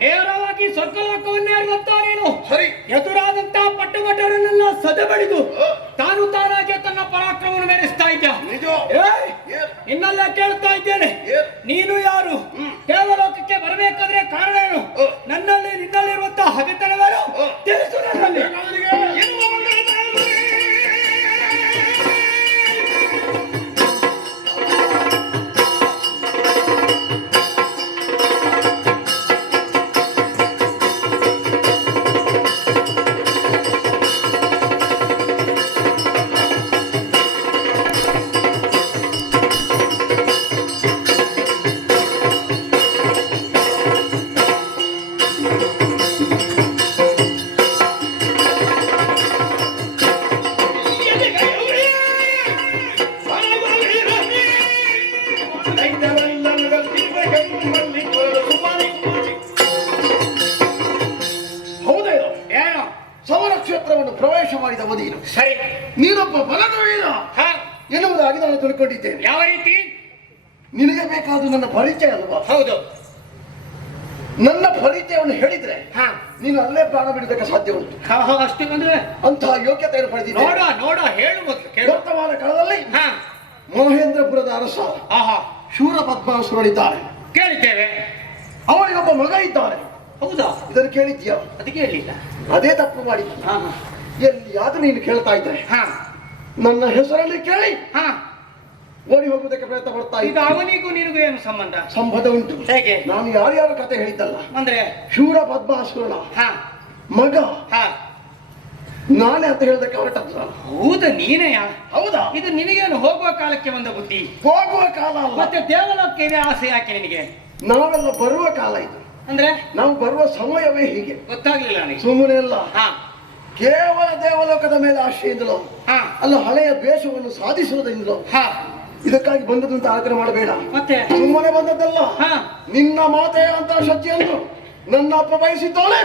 ನೇರವಾಗಿ ಸ್ವರ್ಗಲೋಕವನ್ನೇರುವಂತ ನೀನು ಎದುರಾದಂತಹ ಪಟ್ಟುಮಟ್ಟರನ್ನೆಲ್ಲ ಸದೆಬಡಿದು ತಾನು ತಾನಾಗಿ ತನ್ನ ಪರಾಕ್ರಮವನ್ನು ಮೆರೆಸ್ತಾ ಇದ್ದ. ಇನ್ನೆಲ್ಲ ಕೇಳ್ತಾ ಇದ್ದೇನೆ, ನೀನು ಯಾರು? ದೇವಲೋಕಕ್ಕೆ ಬರಬೇಕಾದ್ರೆ ಕಾರಣ ಏನು? ನನ್ನಲ್ಲಿ ನಿನ್ನಲ್ಲಿರುವಂತಹ ಹಗೆತನವೇನು ತಿಳಿಸು ನನ್ನಲ್ಲಿ. ಪ್ರವೇಶ ಮಾಡಿದ ಅವಧೀನು ಸರಿ, ನೀನೊಬ್ಬ ಬಲಗವೀರ ಎನ್ನುವುದಾಗಿ ನಾನು ತಿಳ್ಕೊಂಡಿದ್ದೇನೆ. ಯಾವ ರೀತಿ? ನಿನಗೆ ಬೇಕಾದ ನನ್ನ ಪರಿಚಯ ಅಲ್ವಾ? ಹೌದು. ನನ್ನ ಪರಿಚಯವನ್ನು ಹೇಳಿದ್ರೆ ನೀನು ಅಲ್ಲೇ ಪ್ರಾಣ ಬಿಡೋದಕ್ಕೆ ಸಾಧ್ಯ ಉಂಟು. ಅಷ್ಟೇ ಬಂದ್ರೆ ಅಂತಹ ಯೋಗ್ಯತೆಯನ್ನು ಪಡೆದಿದ್ದೆ. ನೋಡ ಹೇಳು ಮೊದಲು. ವರ್ತಮಾನ ಕಾಲದಲ್ಲಿ ಮಹೇಂದ್ರಪುರದ ಅರಸ ಶೂರ ಪದ್ಮಾಸುರನಿದ್ದಾನೆ, ಕೇಳಿದ್ದೇವೆ. ಅವನಿಗೊಬ್ಬ ಮಗ ಇದ್ದಾನೆ. ಹೌದಾ? ಇದನ್ನು ಕೇಳಿದ್ಯಾ? ಅದಕ್ಕೆ ಹೇಳಿಲ್ಲ. ಅದೇ ತಪ್ಪು ಮಾಡಿ ಎಲ್ಲಿಯಾದ್ರೂ ನೀನು ಕೇಳ್ತಾ ಇದ್ದಾರೆ ನನ್ನ ಹೆಸರಲ್ಲಿ ಕೇಳಿ ಓಡಿ ಹೋಗುವುದಕ್ಕೆ ಪ್ರಯತ್ನ ಪಡ್ತಾ ಇದ್ದ. ಅವನಿಗೂ ನಿನಗೂ ಏನು ಸಂಬಂಧ? ಸಂಬಂಧ ಉಂಟು. ಹೇಗೆ? ನಾನು ಯಾರ್ಯಾರ ಕತೆ ಹೇಳಿದ್ದಲ್ಲ ಅಂದ್ರೆ ಶೂರ ಪದ್ಮಾಸುರನ ಮಗ ನಾನೇ ಅಂತ ಹೇಳೋದಕ್ಕೆ ಹೊರಟದ್ದು. ಹೌದಾ? ನೀನೆಯಾ? ಹೌದಾ? ಇದು ನಿನಗೇನು ಹೋಗುವ ಕಾಲಕ್ಕೆ ಬಂದ ಬುದ್ಧಿ? ಹೋಗುವ ಕಾಲ ಅಲ್ಲ. ಮತ್ತೆ ದೇವಲೋಕಕ್ಕೆ ಇದೆ ಆಸೆ ಯಾಕೆ ನಿನಗೆ? ನಾವೆಲ್ಲ ಬರುವ ಕಾಲ ಇದು. ಅಂದ್ರೆ ನಾವು ಬರುವ ಸಮಯವೇ ಹೀಗೆ. ಗೊತ್ತಾಗ್ಲಿಲ್ಲ ನನಗೆ. ಸುಮ್ಮನೆ ಅಲ್ಲ, ಕೇವಲ ದೇವಲೋಕದ ಮೇಲೆ ಆಶ್ರಯಿಂದಲೋ ಅಲ್ಲ ಹಳೆಯ ದ್ವೇಷವನ್ನು ಸಾಧಿಸುವುದರಿಂದಲೋ ಇದಕ್ಕಾಗಿ ಬಂದದ್ದು ಅಂತ ಆಗ್ರಹ ಮಾಡಬೇಡ. ಮತ್ತೆ ಸುಮ್ಮನೆ ಬಂದದ್ದಲ್ಲ. ನಿನ್ನ ಮಾತೆ ಅಂತ ಶಕ್ತಿಯನ್ನು ನನ್ನ ಅಪ್ಪ ಬಯಸಿದ್ದಾಳೆ.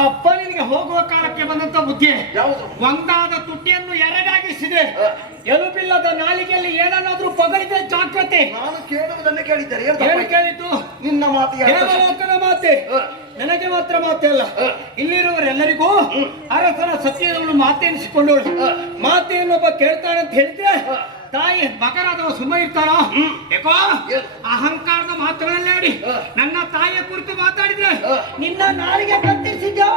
ಅಪ್ಪ ನಿನಗೆ ಹೋಗುವ ಕಾಲಕ್ಕೆ ಬಂದಂತ ಬುದ್ಧಿ ಒಂದಾದ ತುಟಿಯನ್ನು ಎರಡಾಗಿಸಿದೆ. ಎಲುಬಿಲ್ಲದ ನಾಲಿಗೆಯಲ್ಲಿ ಏನನ್ನಾದ್ರೂ ಪಗಳಿದ್ರೆ ಜಾಗ್ರತೆ. ನಾನು ಕೇಳುವುದನ್ನೇ ಕೇಳಿದ್ದಾರೆ. ಏನು ಕೇಳಿದ್ದು? ನಿನ್ನ ಮಾತು ದೇವಲೋಕದ ಮಾತು ಮಾತೆ ನನಗೆ ಮಾತ್ರ ಮಾತೆ ಅಲ್ಲ, ಇಲ್ಲಿರುವವರೆಲ್ಲರಿಗೂ ಅರಸನ ಸತ್ಯವನ್ನು ಮಾತೆ ಎನಿಸಿಕೊಂಡವಳು. ಮಾತೆಯನ್ನೊಬ್ಬ ಕೇಳ್ತಾಳೆ ಅಂತ ಹೇಳಿದ್ರೆ ತಾಯಿ ಮಗನಾದವ ಸುಮ್ಮ ಇರ್ತಾಳ? ಯಾಕೋ ಅಹಂಕಾರದ ಮಾತುಗಳಲ್ಲೇ ಆಡಿ ನನ್ನ ತಾಯಿಯ ಕುರಿತು ಮಾತಾಡಿದ್ರೆ ನಿನ್ನ ನಾಲಿಗೆ ಕತ್ತರಿಸಿದ್ಯಾ?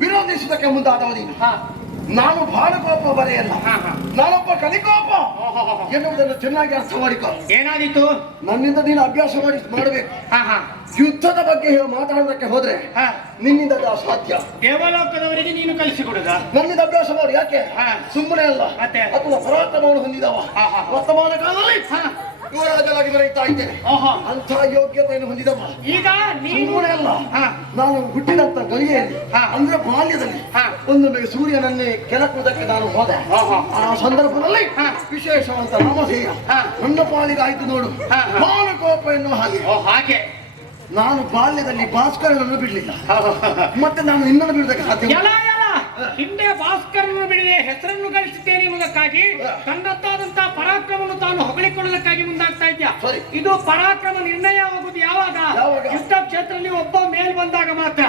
ವಿರೋಧಿಸುವುದಕ್ಕೆ ಮುಂದಾದವನಿ ನಾನು ಬಾಲಕೋಪ ಬರೆಯಲ್ಲ, ನಾನೊಬ್ಬ ಕಲಿಕೋಪ ಎನ್ನುವುದನ್ನು ಚೆನ್ನಾಗಿ ಅರ್ಥ ಮಾಡಿಕೊ. ಏನಾದಿತ್ತು? ನನ್ನಿಂದ ನೀನು ಅಭ್ಯಾಸ ಮಾಡಬೇಕು. ಯುದ್ಧದ ಬಗ್ಗೆ ಮಾತಾಡೋದಕ್ಕೆ ಹೋದ್ರೆ ನಿನ್ನಿಂದ ಅದು ಅಸಾಧ್ಯ. ದೇವಲೋಕದವರಿಗೆ ನೀನು ಕಲಿಸಿಕೊಡುದ? ನನ್ನಿಂದ ಅಭ್ಯಾಸ ಮಾಡು. ಯಾಕೆ? ಸುಮ್ಮನೆ ಅಲ್ಲ, ಮತ್ತೆ ಅಥವಾ ಪರಾಕ್ರಮವನ್ನು ಹೊಂದಿದವ. ವರ್ತಮಾನ ಕಾಲದಲ್ಲಿ ಯುವರಾಜನಾಗಿ ಮೆರೆಯುತ್ತಾ ಇದ್ದೇನೆ. ಅಂತ ಯೋಗ್ಯತೆಯನ್ನು ಹೊಂದಿದವ. ಈಗ ಸುಮ್ಮನೆ ಅಲ್ಲ, ನಾನು ಹುಟ್ಟಿದಂತ ಗಲಿಯಲ್ಲಿ ಅಂದ್ರೆ ಬಾಲ್ಯದಲ್ಲಿ ಒಂದು ಸೂರ್ಯನನ್ನೇ ಕೆಳಕುವುದಕ್ಕೆ ನಾನು ಹೋದೆ. ಆ ಸಂದರ್ಭದಲ್ಲಿ ವಿಶೇಷವಂತ ನಾಮಧೇಯ ನನ್ನ ಪಾಲಿಗಾಯ್ತು ನೋಡು, ಬಾಲಕೋಪ ಎನ್ನುವ ಹಾಗೆ. ನಾನು ಬಾಲ್ಯದಲ್ಲಿ ಭಾಸ್ಕರನನ್ನು ಬಿಡ್ಲಿಲ್ಲ, ಮತ್ತೆ ನಾನು ನಿನ್ನನ್ನು ಬಿಡುವುದಕ್ಕೆ ಸಾಧ್ಯ. ಹಿಂದೆ ಭಾಸ್ಕರನ್ನು ಬಿಡದೆ ಹೆಸರನ್ನು ಗಳಿಸುತ್ತೇನೆ ಎನ್ನುವುದಕ್ಕಾಗಿ ತನ್ನದ್ದಾದಂತಹ ಪರಾಕ್ರಮವನ್ನು ತಾನು ಹೊಗಳಿಕೊಳ್ಳುವುದಕ್ಕಾಗಿ ಮುಂದಾಗ್ತಾ ಇದ್ಯಾ? ಇದು ಪರಾಕ್ರಮ ನಿರ್ಣಯ ಆಗುವುದು ಯಾವಾಗ? ಯುದ್ಧ ಕ್ಷೇತ್ರದಲ್ಲಿ ಒಬ್ಬ ಮೇಲ್ ಬಂದಾಗ ಮಾತ್ರ.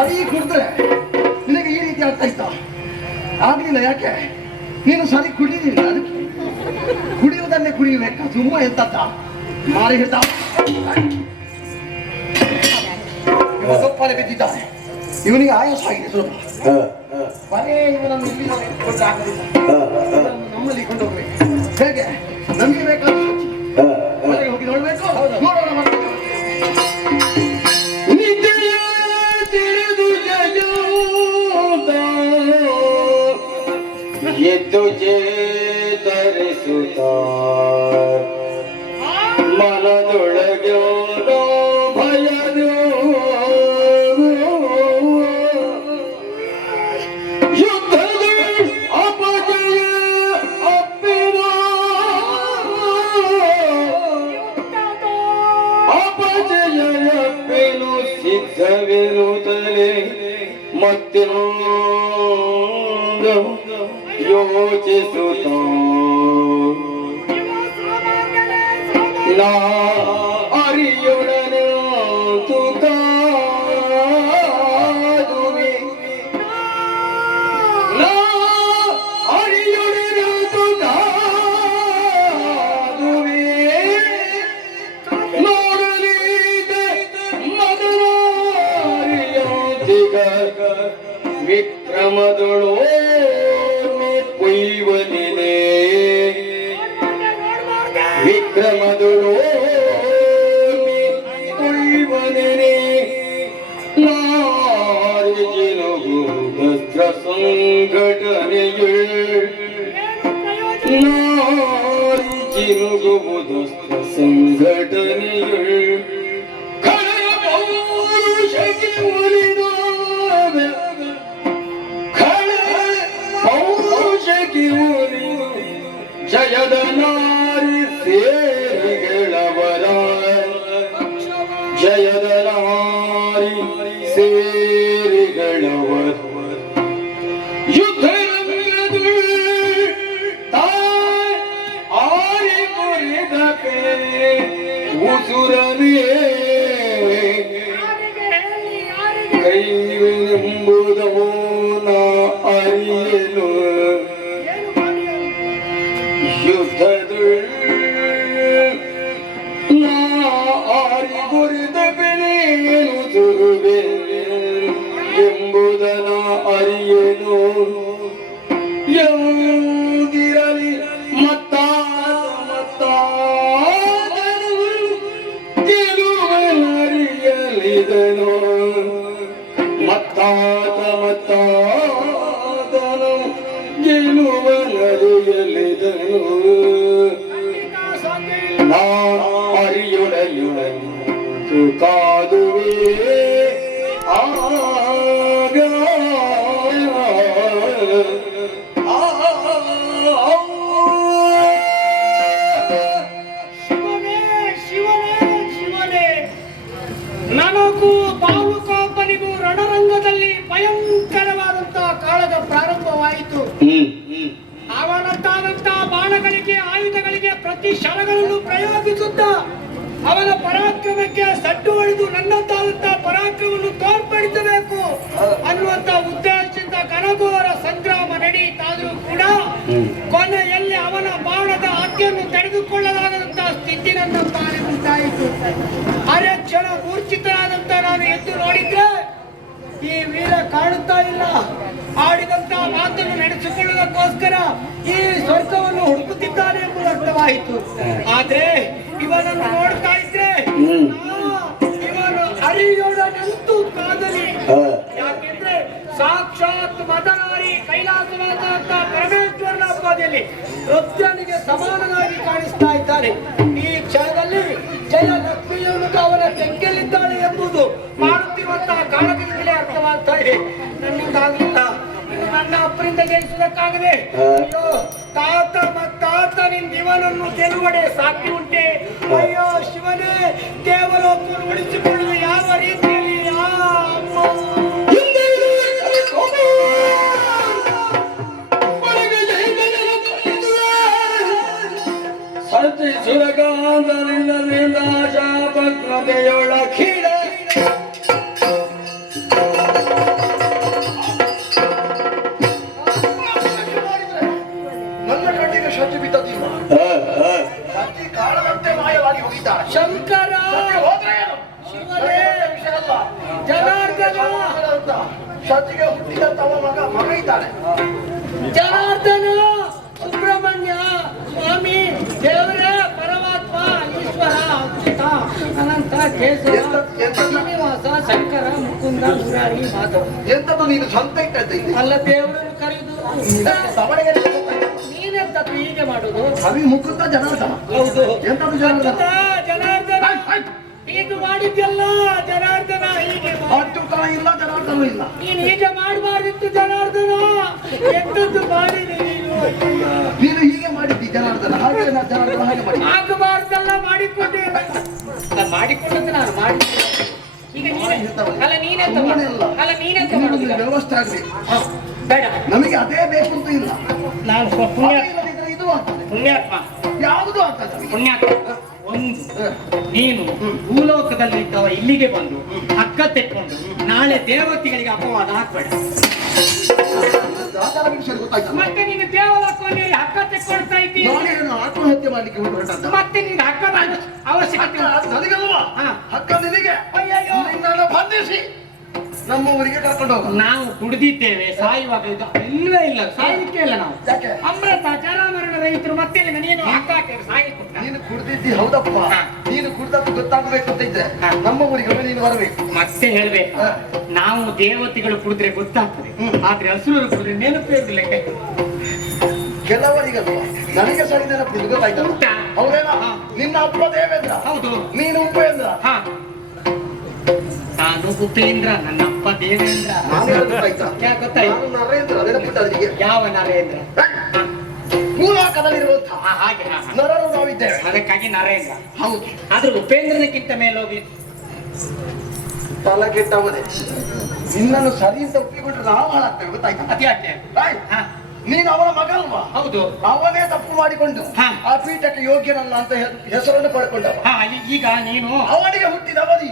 ಸರಿ ಕುಡಿದ್ರೆ ನಿನಗೆ ಈ ರೀತಿ ಆಗ್ತಾ ಇತ್ತ? ಆಗ್ಲಿಲ್ಲ. ಯಾಕೆ? ನೀನು ಸರಿ ಕುಡಿದಿಲ್ಲ. ಅದಕ್ಕೆ ಕುಡಿಯುವುದನ್ನೇ ಕುಡಿಯಬೇಕಾ? ತುಂಬ ಎಂತದ್ದ ಮಾರಿ ಹಿಡ್ದ ಸೊಪ್ಪನೆ ಬಿದ್ದಿದ್ದಾನೆ. ಇವನಿಗೆ ಆಯಾಸ ಆಗಿದೆ ಸ್ವಲ್ಪ. ಬರೇ ಇವನನ್ನು ಇಲ್ಲಿ ಕೊಂಡ್ರೆ ಆಗಲಿಲ್ಲ. ನಮ್ಮಲ್ಲಿ ಕೊಂಡು ಹೋಗ್ಬೇಕು. ಹೇಗೆ? ನಮಗೆ ಬೇಕಾದ ಹೋಗಿ ನೋಡ್ಬೇಕು. ನೋಡೋಣ ಮತ್ತೆ. तुझे तरिಸುತ್ತ ಮನದೊಳಗ್ಯೋದೋ ಭಯದು ಯುದ್ಧದ ಅಪಜಯ ಅಪ್ಪಿನ ಅಪಜಯ ಅಪ್ಪಿನು ಸಿದ್ಧವಿರುತ್ತಲೇ ಮತ್ತೊಂದು ಯೋಚಿಸುತ್ತ ನಾ ಅರಿಯೊಡನೆ ತುಕಾದುವೆ ನಾ ಅರಿಯೊಡನೆ ತುಕಾದುವೆ ನೋಡಲಿದೆ ಮದರಾರಿಯಂತಿಗ ವಿಕ್ರಮದೊಳು ವಿಕ್ರಮದುಳು ಕುಳಿವನೇ ನಾರಿ ಜಿನುಗುದಸ್ತ್ರ ಸಂಘಟನೆಯೇ ನಾರಿ ಜಿನುಗುವುದಸ್ತ್ರ ಸಂಘಟನೆಯೇ ಖಳಯ ಪೌರುಷಕ್ಕೆ ಒಲಿದಾದ ಖಳಯ ಪೌರುಷಕ್ಕೆ ಒಲಿದು ಜಯದ ನಾರಿ ಸೇರಿಗಳವರ ಜಯದ ನಾರಿ ಸೇರಿಗಳವರ ಯುದ್ಧ ಆರಿ ಮುರಿದ ಉಸುರನೇ ಕೈವೆಂಬುದವೋ ನಾ ಅರಿಯಲು ಯುದ್ಧದ ನಾ ಆರಿ ಮುರಿದ ಬೆಳೆಯನು ತುರುವೆ ಎಂಬುದನ ಅರಿಯನು ಯಾವುದಿರಲಿ ಮತ್ತಾದನು ಗೆಲುವನರಿಯಲಿದನು ಮತ್ತಾದನು ಗೆಲುವನರಿಯಲಿದನು ನಾ ಅರಿಯೊಡೆಯುಡೆಂದು ಕಾದುವೆ ನನಗೂ ಬಾಲುಕಾಪನಿಗೂ ರಣರಂಗದಲ್ಲಿ ಭಯಂಕರವಾದಂತಹ ಕಾಳಗ ಪ್ರಾರಂಭವಾಯಿತು. ಅವನದ್ದಾದಂತಹ ಬಾಣಗಳಿಗೆ ಆಯುಧಗಳಿಗೆ ಪ್ರತಿ ಶರಗಳನ್ನು ಪ್ರಯೋಗಿಸುತ್ತ ಅವನ ಪರಾಕ್ರಮಕ್ಕೆ ಸಡ್ಡು ಹೊಡೆದು ನನ್ನದ್ದಾದಂತಹ ಪರಾಕ್ರಮವನ್ನು ತೋರ್ಪಡಿಸಬೇಕು ಅನ್ನುವಂತ ಉದ್ದೇಶದಿಂದ ಘನಘೋರ ಸಂಗ್ರಾಮ ನಡೆಯಿತಾದರೂ ಕೂಡ ಕೊನೆಯಲ್ಲಿ ಅವನ ಬಾಣದ ಹತ್ಯೆಯನ್ನು ತಡೆದುಕೊಳ್ಳಲಾಗದಂತಹ ಸ್ಥಿತಿ ನನ್ನ ಪಾಲಿಗೆ ಉಂಟಾಯಿತು. ಅರೆ ಕ್ಷಣ ಮೂರ್ಛಿತರಾದಂತ ನಾನು ಎದ್ದು ನೋಡಿದ್ರೆ ಈ ವೀರ ಕಾಣುತ್ತಾ ಇಲ್ಲ. ಆಡಿದಂತಹ ಮಾತನ್ನು ನಡೆಸಿಕೊಳ್ಳುವುದಕ್ಕೋಸ್ಕರ ಈ ಸ್ವರ್ಗವನ್ನು ಹುಡುಕುತ್ತಿದ್ದಾನೆ ಎಂಬುದು ಅರ್ಥವಾಯಿತು. ಆದ್ರೆ ಇವನನ್ನು ನೋಡ್ತಾ ಇದ್ರೆ ಇವನು ಅರಿಯೋಡನಂತೂ ಕಾದಲಿ. ಯಾಕೆಂದ್ರೆ ಸಾಕ್ಷಾತ್ ಮದನಾರಿ ಕೈಲಾಸವಾದಂತ ಪರಮೇಶ್ವರನ ಹಬ್ಬದಲ್ಲಿ ರುದ್ರನಿಗೆ ಸಮಾನನಾಗಿ ಕಾಣಿಸ್ತಾ ಇದ್ದಾನೆ. ಈ ಕ್ಷಣದಲ್ಲಿ ಜಯ ಲಕ್ಷ್ಮಿಯನ್ನು ಅವನ ತೆಗ್ಗೆಲ್ಲಿದ್ದಾಳೆ ಎಂಬುದು ಮಾಡುತ್ತಿರುವಂತಹ ಕಾಳಗದಿಂದಲೇ ಅರ್ಥವಾಗ್ತಾ ಇದೆ. ನನ್ನಿಂದಾಗಲಿಲ್ಲ, ನನ್ನ ಅಪ್ಪರಿಂದ ಜಯಿಸುವುದಕ್ಕಾಗದೆ ಅಯ್ಯೋ ತಾತ ಮತ್ತಾತನಿಂದ ಇವನನ್ನು ಗೆಲುವಡೆ ಸಾಕಿ ಉಂಟೆ. ಅಯ್ಯೋ ಶಿವನೇ, ದೇವಲೋಕವನ್ನು ಉಳಿಸಿಕೊಳ್ಳುವ ಯಾವ ರೀತಿಯಲ್ಲಿ ಸುರಗಾಂಧನಿಂದ ಶಾಪಕ್ರತೆಯೊಳ ಖೀಡ ಶಚಿಗೆ ಹುಟ್ಟಿದಂತವ ಮಗ ಇದ್ದಾನೆ. ಜನಾರ್ದನ, ಸುಬ್ರಹ್ಮಣ್ಯ, ಸ್ವಾಮಿ, ದೇವರ, ಪರಮಾತ್ಮ, ಈಶ್ವರ, ಅಚ್ಯುತ, ಅನಂತ, ಕೇಶವ, ಶ್ರೀನಿವಾಸ, ಶಂಕರ, ಮುಕುಂದ, ಮುರಾರಿ, ಮಾಧವ. ಎಂತದ್ದು ನೀನು ಸ್ವಂತ ಇಟ್ಟದ್ದು ಇಲ್ಲಿ? ಅಲ್ಲ, ದೇವರನ್ನು ಕರೆದು ಸವಣಿಗೆ ನೀನೆಂತದ್ದು ಹೀಗೆ ಮಾಡುದು? ಕವಿ ಮುಕುಂದ ಜನಾರ್ದನ. ಹೌದು. ಎಂತದ್ದು ಜನಾರ್ದನ? ಅಚ್ಯುತ, ಜನಾರ್ದನ ಹೀಗೆ ಮಾಡಿದ್ಯಲ್ಲ ಜನಾರ್ದನ, ಹೀಗೆ ಅಚ್ಯುತ ಇಲ್ಲ, ಜನಾರ್ದನ ಇಲ್ಲ. ನೀನು ಹೀಗೆ ಮಾಡಬಾರ್ದಿತ್ತು ಜನಾರ್ದನ, ಎಂತದ್ದು ಮಾಡಿದೆ ನೀನು? ನೀನು ಹೀಗೆ ಮಾಡಿದ್ದಿ ಜನಾರ್ದನ, ಹಾಗೆ ಜನಾರ್ದನ ಹಾಗೆ ಮಾಡಿ. ಆಗಬಾರ್ದೆಲ್ಲ ಮಾಡಿಕೊಂಡೆ. ಮಾಡಿಕೊಂಡದ್ದು ನಾನು ಮಾಡಿ. ಈಗ ಅಲ್ಲ ನೀನೆಂತ ಮಾಡುದಿಲ್ಲ. ವ್ಯವಸ್ಥೆ ಆಗ್ಲಿ. ಬೇಡ, ನಮಗೆ ಅದೇ ಬೇಕು ಅಂತ ಇಲ್ಲ. ನಾನು ಇಲ್ಲದಿದ್ರೆ ಇದು ಆಗ್ತದೆ. ಪುಣ್ಯಾತ್ಮ, ಯಾವುದು ಆಗ್ತದೆ? ಪುಣ್ಯಾತ್ಮ. ಒಂದು, ನೀನು ಭೂಲೋಕದಲ್ಲಿದ್ದವ ಇಲ್ಲಿಗೆ ಬಂದು ಹಗ್ಗ ತೆಕ್ಕೊಂಡು ನಾಳೆ ದೇವತೆಗಳಿಗೆ ಅಪವಾದ ಹಾಕ್ಬೇಡ. ಆಚಾರ ವಿಷಯ ಗೊತ್ತಾಯ್ತು. ಮತ್ತೆ ನೀನು ದೇವಲೋಕದಲ್ಲಿ ಹಗ್ಗ ತೆಕ್ಕೊಳ್ತಾ ಇದ್ದೀನಿ. ನಾನೇನು ಆತ್ಮಹತ್ಯೆ ಮಾಡ್ಲಿಕ್ಕೆ ಹೊರಟದ್ದ? ಮತ್ತೆ ನೀನು ಹಗ್ಗದ ಅವಶ್ಯಕತೆ ನನಗಲ್ವಾ? ಹಕ್ಕ ನಿನಗೆ. ನಿನ್ನನ್ನು ಬಂಧಿಸಿ ನಮ್ಮ ಊರಿಗೆ ಕರ್ಕೊಂಡು ಹೋಗ. ನಾವು ಕುಡಿದಿದ್ದೇವೆ, ಸಾಯುವಾಗ ಇದು ಇಲ್ಲವೇ ಇಲ್ಲ, ಸಾಯಲಿಕ್ಕೆ ಇಲ್ಲ ನಾವು. ಯಾಕೆ? ಅಮೃತ ಜರಾಮರಣ ರೈತರು ಮತ್ತೆ ನೀನು ಹಗ್ಗ ಹಾಕಿದ್ರೆ ಸಾಯಲಿಕ್ಕೆ. ನೀನು ಕುಡ್ದಿದ್ದಿ ಹೌದಪ್ಪ. ನೀನು ಕುಡ್ದದ್ದು ಗೊತ್ತಾಗಬೇಕು ಅಂತ ಇದ್ರೆ ನಮ್ಮ ಊರಿಗೆ ನೀನು ಬರಬೇಕು. ಮತ್ತೆ ಹೇಳ್ಬೇಕು, ನಾವು ದೇವತೆಗಳು ಕುಡಿದ್ರೆ ಗೊತ್ತಾಗ್ತದೆ, ಆದ್ರೆ ಹಸುರರು ಕುಡಿದ್ರೆ ನೆನಪೇ ಇರಲಿಲ್ಲ. ಕೆಲವರಿಗಲ್ವ, ನನಗೆ ಸರಿ ನೆನಪು ಗೊತ್ತಾಯ್ತಲ್ಲ. ಹೌದೇನಾ? ನಿನ್ನ ಅಪ್ಪ ದೇವೇಂದ್ರ, ಹೌದು. ನೀನು ಉಪೇಂದ್ರ. ನಾನು ಉಪೇಂದ್ರ, ನನ್ನ ಅಪ್ಪ ದೇವೇಂದ್ರ. ಗೊತ್ತಾಯ್ತಾ? ಗೊತ್ತಾಯ್ತು. ನಾನು ನರೇಂದ್ರ, ನೆನಪಿಟ್ಟ ಅವರಿಗೆ. ಯಾವ ನರೇಂದ್ರ? ಭೂಲೋಕದಲ್ಲಿರುವಂತಹ ಹಾಗೆ ನರರು ನಾವಿದ್ದೇವೆ, ಅದಕ್ಕಾಗಿ ನರೇಂದ್ರ. ಹೌದು. ಆದ್ರೆ ಉಪೇಂದ್ರನಕ್ಕಿಂತ ಮೇಲೆ ಹೋಗಿ ತಲೆ ಕೆಟ್ಟವನೇ. ನಿನ್ನನ್ನು ಸರಿ ಅಂತ ಒಪ್ಪಿಕೊಂಡ್ರೆ ನಾವು ಹಾಳಾಗ್ತೇವೆ, ಗೊತ್ತಾಯ್ತಾ? ಅದ್ಯಾಕೆ? ನೀನು ಅವನ ಮಗ ಅಲ್ವಾ? ಹೌದು. ಅವನೇ ತಪ್ಪು ಮಾಡಿಕೊಂಡು ಆ ಪೀಠಕ್ಕೆ ಯೋಗ್ಯನಲ್ಲ ಅಂತ ಹೆಸರನ್ನು ಪಡ್ಕೊಂಡವ. ಈಗ ನೀನು ಅವನಿಗೆ ಹುಟ್ಟಿದವನಿ,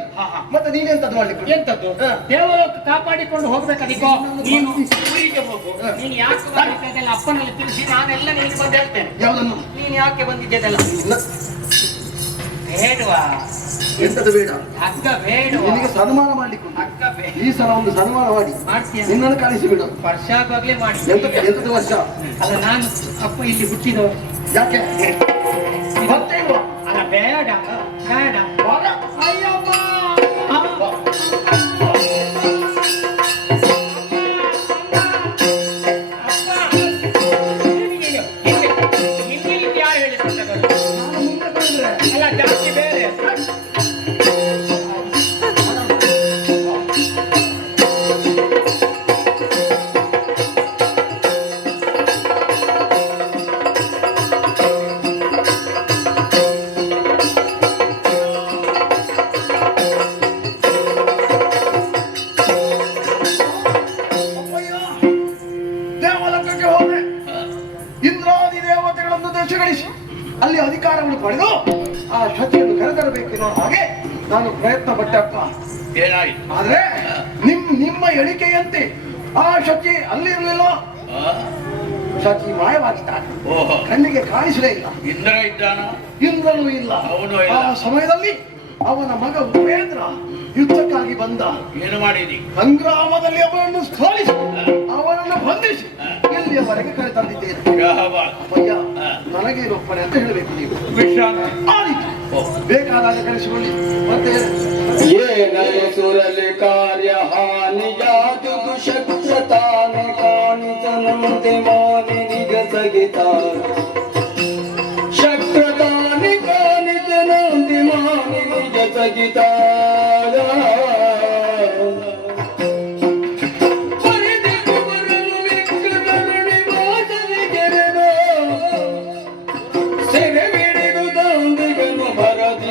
ಮತ್ತೆ ನೀನೆಂತದ್ದು ಮಾಡ್ಲಿಕ್ಕೆ? ಎಂತದ್ದು? ದೇವಲೋಕ ಕಾಪಾಡಿಕೊಂಡು ಹೋಗ್ಬೇಕದಿಕ್ಕೋ. ನೀನು ಊರಿಗೆ ಹೋಗು. ನೀನು ಯಾಕೆ ಬಂದಿದ್ದೆಲ್ಲ ಅಪ್ಪನಲ್ಲಿ ತಿಳಿಸಿ, ನಾನೆಲ್ಲ ನಿನಗೆ ಬಂದು ಹೇಳ್ತೇನೆ. ಯಾವುದನ್ನು? ನೀನು ಯಾಕೆ ಬಂದಿದ್ದೆಲ್ಲ ಬೇಡವಾ? ಎಂತದ್ದು ಬೇಡ? ಹಗ್ಗ ಬೇಡವಾ? ನಿನಗೆ ಸನ್ಮಾನ ಮಾಡ್ಲಿಕ್ಕೆ ಹಗ್ಗ ಬೇಡ. ಈ ಸಲ ಒಂದು ಸನ್ಮಾನ ಮಾಡಿ ಮಾಡ್ತೀಯ? ನಿನ್ನನ್ನು ಕಳಿಸಿ ಬಿಡು. ವರ್ಷ ಆಗಾಗ್ಲೇ ಮಾಡಿ. ಎಂತದ್ದು ವರ್ಷ? ಅಲ್ಲ, ನಾನು ಅಪ್ಪ ಇಲ್ಲಿ ಹುಟ್ಟಿದವ. ಯಾಕೆ ಮತ್ತೆ ಇಲ್ವಾ? ಅಲ್ಲ, ಬೇಡ ಬೇಡ. ಅಯ್ಯಮ್ಮ, ಯಾರು ಹೇಳಿಕೊಟ್ಟರು? ಅಲ್ಲ, ಜಾಸ್ತಿ ಬೇರೆ. ದೇವಲೋಕಕ್ಕೆ ಹೋದ್ರೆ ಇಂದ್ರಾದಿ ದೇವತೆಗಳನ್ನು ದೇಶಗಳಿಸಿ ಅಲ್ಲಿ ಅಧಿಕಾರವನ್ನು ಪಡೆದು ಆ ಶಚಿಯನ್ನು ಕರೆತರಬೇಕೆನ್ನೋ ಹಾಗೆ ನಾನು ಪ್ರಯತ್ನ ಪಟ್ಟೆಪ್ಪ. ಆದ್ರೆ ನಿಮ್ಮ ಎಣಿಕೆಯಂತೆ ಆ ಶಚಿ ಅಲ್ಲಿ ಇರಲಿಲ್ಲ. ಶಚಿ ಮಾಯವಾಗಿದ್ದಾನೆ, ಕಣ್ಣಿಗೆ ಕಾಣಿಸಲೇ ಇಲ್ಲ. ಇಂದ್ರ ಇದ್ದಾನ? ಇಂದ್ರನೂ ಇಲ್ಲ. ಆ ಸಮಯದಲ್ಲಿ ಅವನ ಮಗ ಉಪೇಂದ್ರ ಯುದ್ಧಕ್ಕಾಗಿ ಬಂದ. ಏನು ಮಾಡಿದಿ? ಸಂಗ್ರಾಮದಲ್ಲಿ ಅವನನ್ನು ಸೋಲಿಸಿ ಅವನನ್ನು ಬಂಧಿಸಿ ಇಲ್ಲಿಯವರೆಗೆ ಕರೆ ತಂದಿದ್ದೇನೆ. ಅಪ್ಪಯ್ಯ, ನನಗೇನು ಒಪ್ಪಣೆ ಅಂತ ಹೇಳಬೇಕು ನೀವು. ಆದಿತ್ತು, ಬೇಕಾದಾಗ ಕಳಿಸಿಕೊಳ್ಳಿ. ಮತ್ತೆ ಏನಸುರಲಿ ಕಾರ್ಯ ಹಾನಿಯಾದು ದುಶಕ್ರತಾನೆ ಕಾಣಿತನಂತೆ ಮಾನಿ ನಿಗಸಗಿತ ಶಕ್ರತಾನೆ ಕಾಣಿತನಂತೆ ಮಾನಿ ನಿಗಸಗಿತ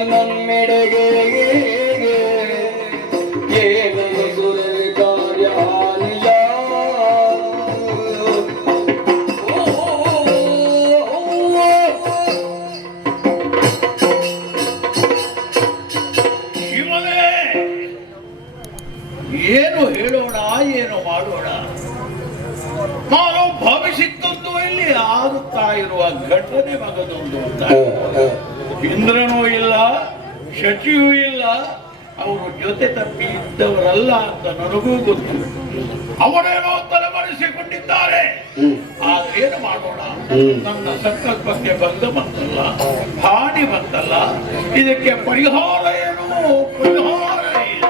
ನಮ್ಮೆಡೆಗೆ ಏನು ಸುರಲಿ ಕಾರ್ಯ ಹಾನಿಯ ಶಿವನೇ, ಏನು ಹೇಳೋಣ, ಏನು ಮಾಡೋಣ? ನಾನು ಭವಿಸಿದ್ದೊಂದು ಇಲ್ಲಿ ಆಗುತ್ತಾ ಇರುವ ಘಟನೆ ಮಗದೊಂದು ಅಂತ. ಇಂದ್ರನೂ ಇಲ್ಲ, ಶಚಿಯೂ ಇಲ್ಲ, ಅವರು ಜೊತೆ ತಪ್ಪಿ ಇದ್ದವರಲ್ಲ ಅಂತ ನನಗೂ ಗೊತ್ತು. ಅವರೇನೋ ತಲೆಮರೆಸಿಕೊಂಡಿದ್ದಾರೆ. ಆದ್ರೆ ಏನು ಮಾಡೋಣ, ನನ್ನ ಸಂಕಲ್ಪಕ್ಕೆ ಬಂದ ಬಂತಲ್ಲ, ಹಾನಿ ಬಂತಲ್ಲ, ಇದಕ್ಕೆ ಪರಿಹಾರ ಏನು? ಪರಿಹಾರ ಏನು?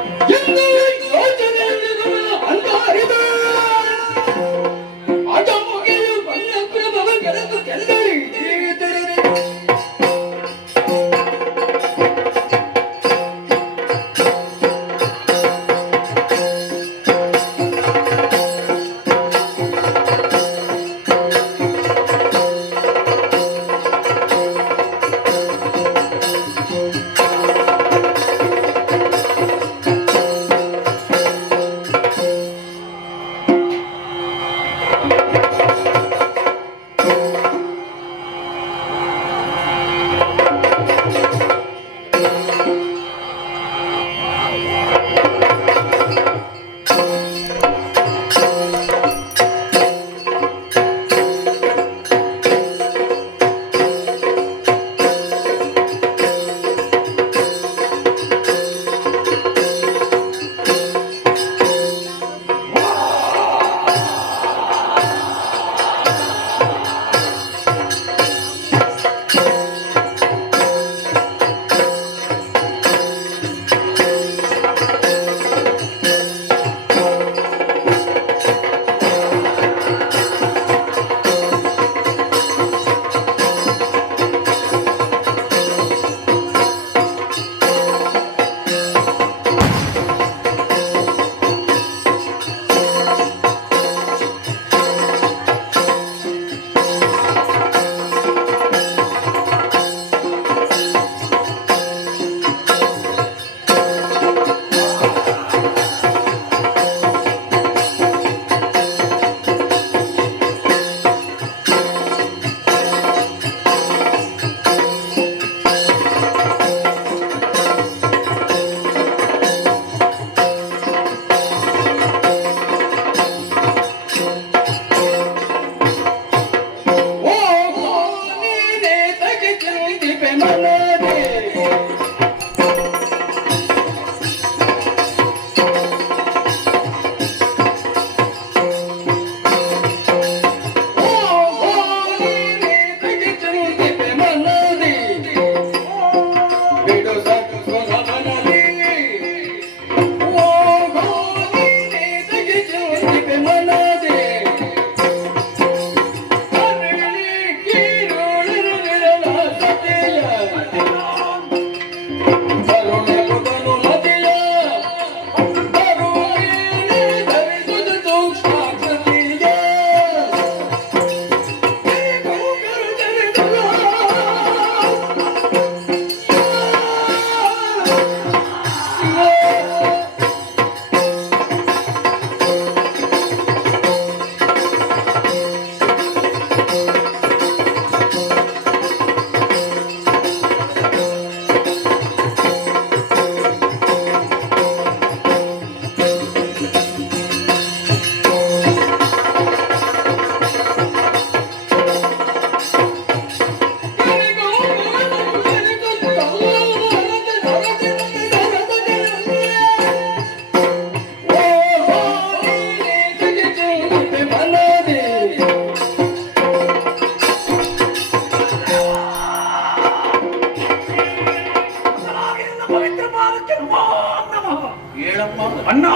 ಅಣ್ಣ,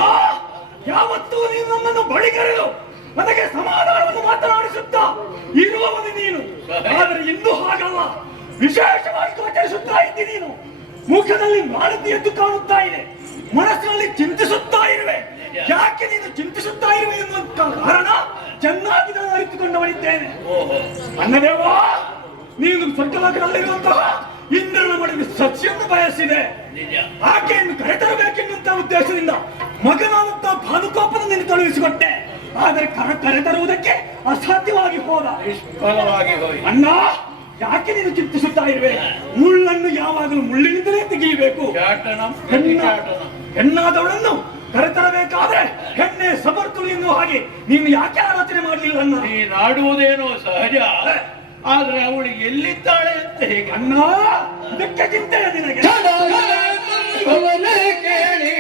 ಯಾವತ್ತೂ ನೀನು ನಮ್ಮನ್ನು ಬಳಿ ಕರೆದು ನನಗೆ ಸಮಾಧಾನವನ್ನು ಮಾತನಾಡಿಸುತ್ತಾ ಇರುವವನು ನೀನು. ಆದರೆ ಇಂದು ಹಾಗಲ್ಲ, ವಿಶೇಷವಾಗಿ ಗೋಚರಿಸುತ್ತಾ ಇದ್ದಿ ನೀನು. ಮುಖದಲ್ಲಿ ಮಾರುತಿ ಎದ್ದು ಕಾಣುತ್ತಾ ಇದೆ, ಮನಸ್ಸಿನಲ್ಲಿ ಚಿಂತಿಸುತ್ತಾ ಇರುವೆ. ಯಾಕೆ ನೀನು ಚಿಂತಿಸುತ್ತಾ ಇರುವೆ ಎನ್ನುವ ಕಾರಣ ಚೆನ್ನಾಗಿ ನಾನು ಅರಿತುಕೊಂಡವನಿದ್ದೇನೆ. ಅನ್ನದೇವ, ನೀನು ಸ್ವರ್ಗಲೋಕದಲ್ಲಿರುವಂತಹ ಇಂದ್ರನ ಮಡಿಗೆ ಸತ್ಯವನ್ನು ಬಯಸಿದೆ. ಆಕೆಯನ್ನು ಕರೆತರಬೇಕೆನ್ನುವಂತ ಉದ್ದೇಶದಿಂದ ಮಗನಾದಂತಹ ಭಾನುಕೋಪನ ನಿನ್ನ ಕಳುಹಿಸಿಕೊಟ್ಟೆ. ಆದರೆ ಕರೆತರುವುದಕ್ಕೆ ಅಸಾಧ್ಯವಾಗಿ ಹೋದ. ನಿಷ್ಫಲವಾಗಿ ಹೋಗಿ. ಅಣ್ಣ, ಯಾಕೆ ನೀನು ಚಿಂತಿಸುತ್ತಾ ಇರುವೆ? ಮುಳ್ಳನ್ನು ಯಾವಾಗಲೂ ಮುಳ್ಳಿನಿಂದಲೇ ತೆಗೆಯಬೇಕು. ಹೆಣ್ಣಾದವಳನ್ನು ಕರೆತರಬೇಕಾದ್ರೆ ಹೆಣ್ಣೆ ಸಮರ್ಥಳು ಎನ್ನುವ ಹಾಗೆ ನೀನು ಯಾಕೆ ಆಲೋಚನೆ ಮಾಡಲಿಲ್ಲ? ಅಣ್ಣ, ನೀನಾಡುವುದೇನೋ ಸಹಜ, ಆದ್ರೆ ಅವಳು ಎಲ್ಲಿದ್ದಾಳೆ ಅಂತ ಹೇಗೆ? ಅಣ್ಣ, ಇದಕ್ಕೆ ಚಿಂತೆ ನಿನಗೆ? ಕೇಳಿ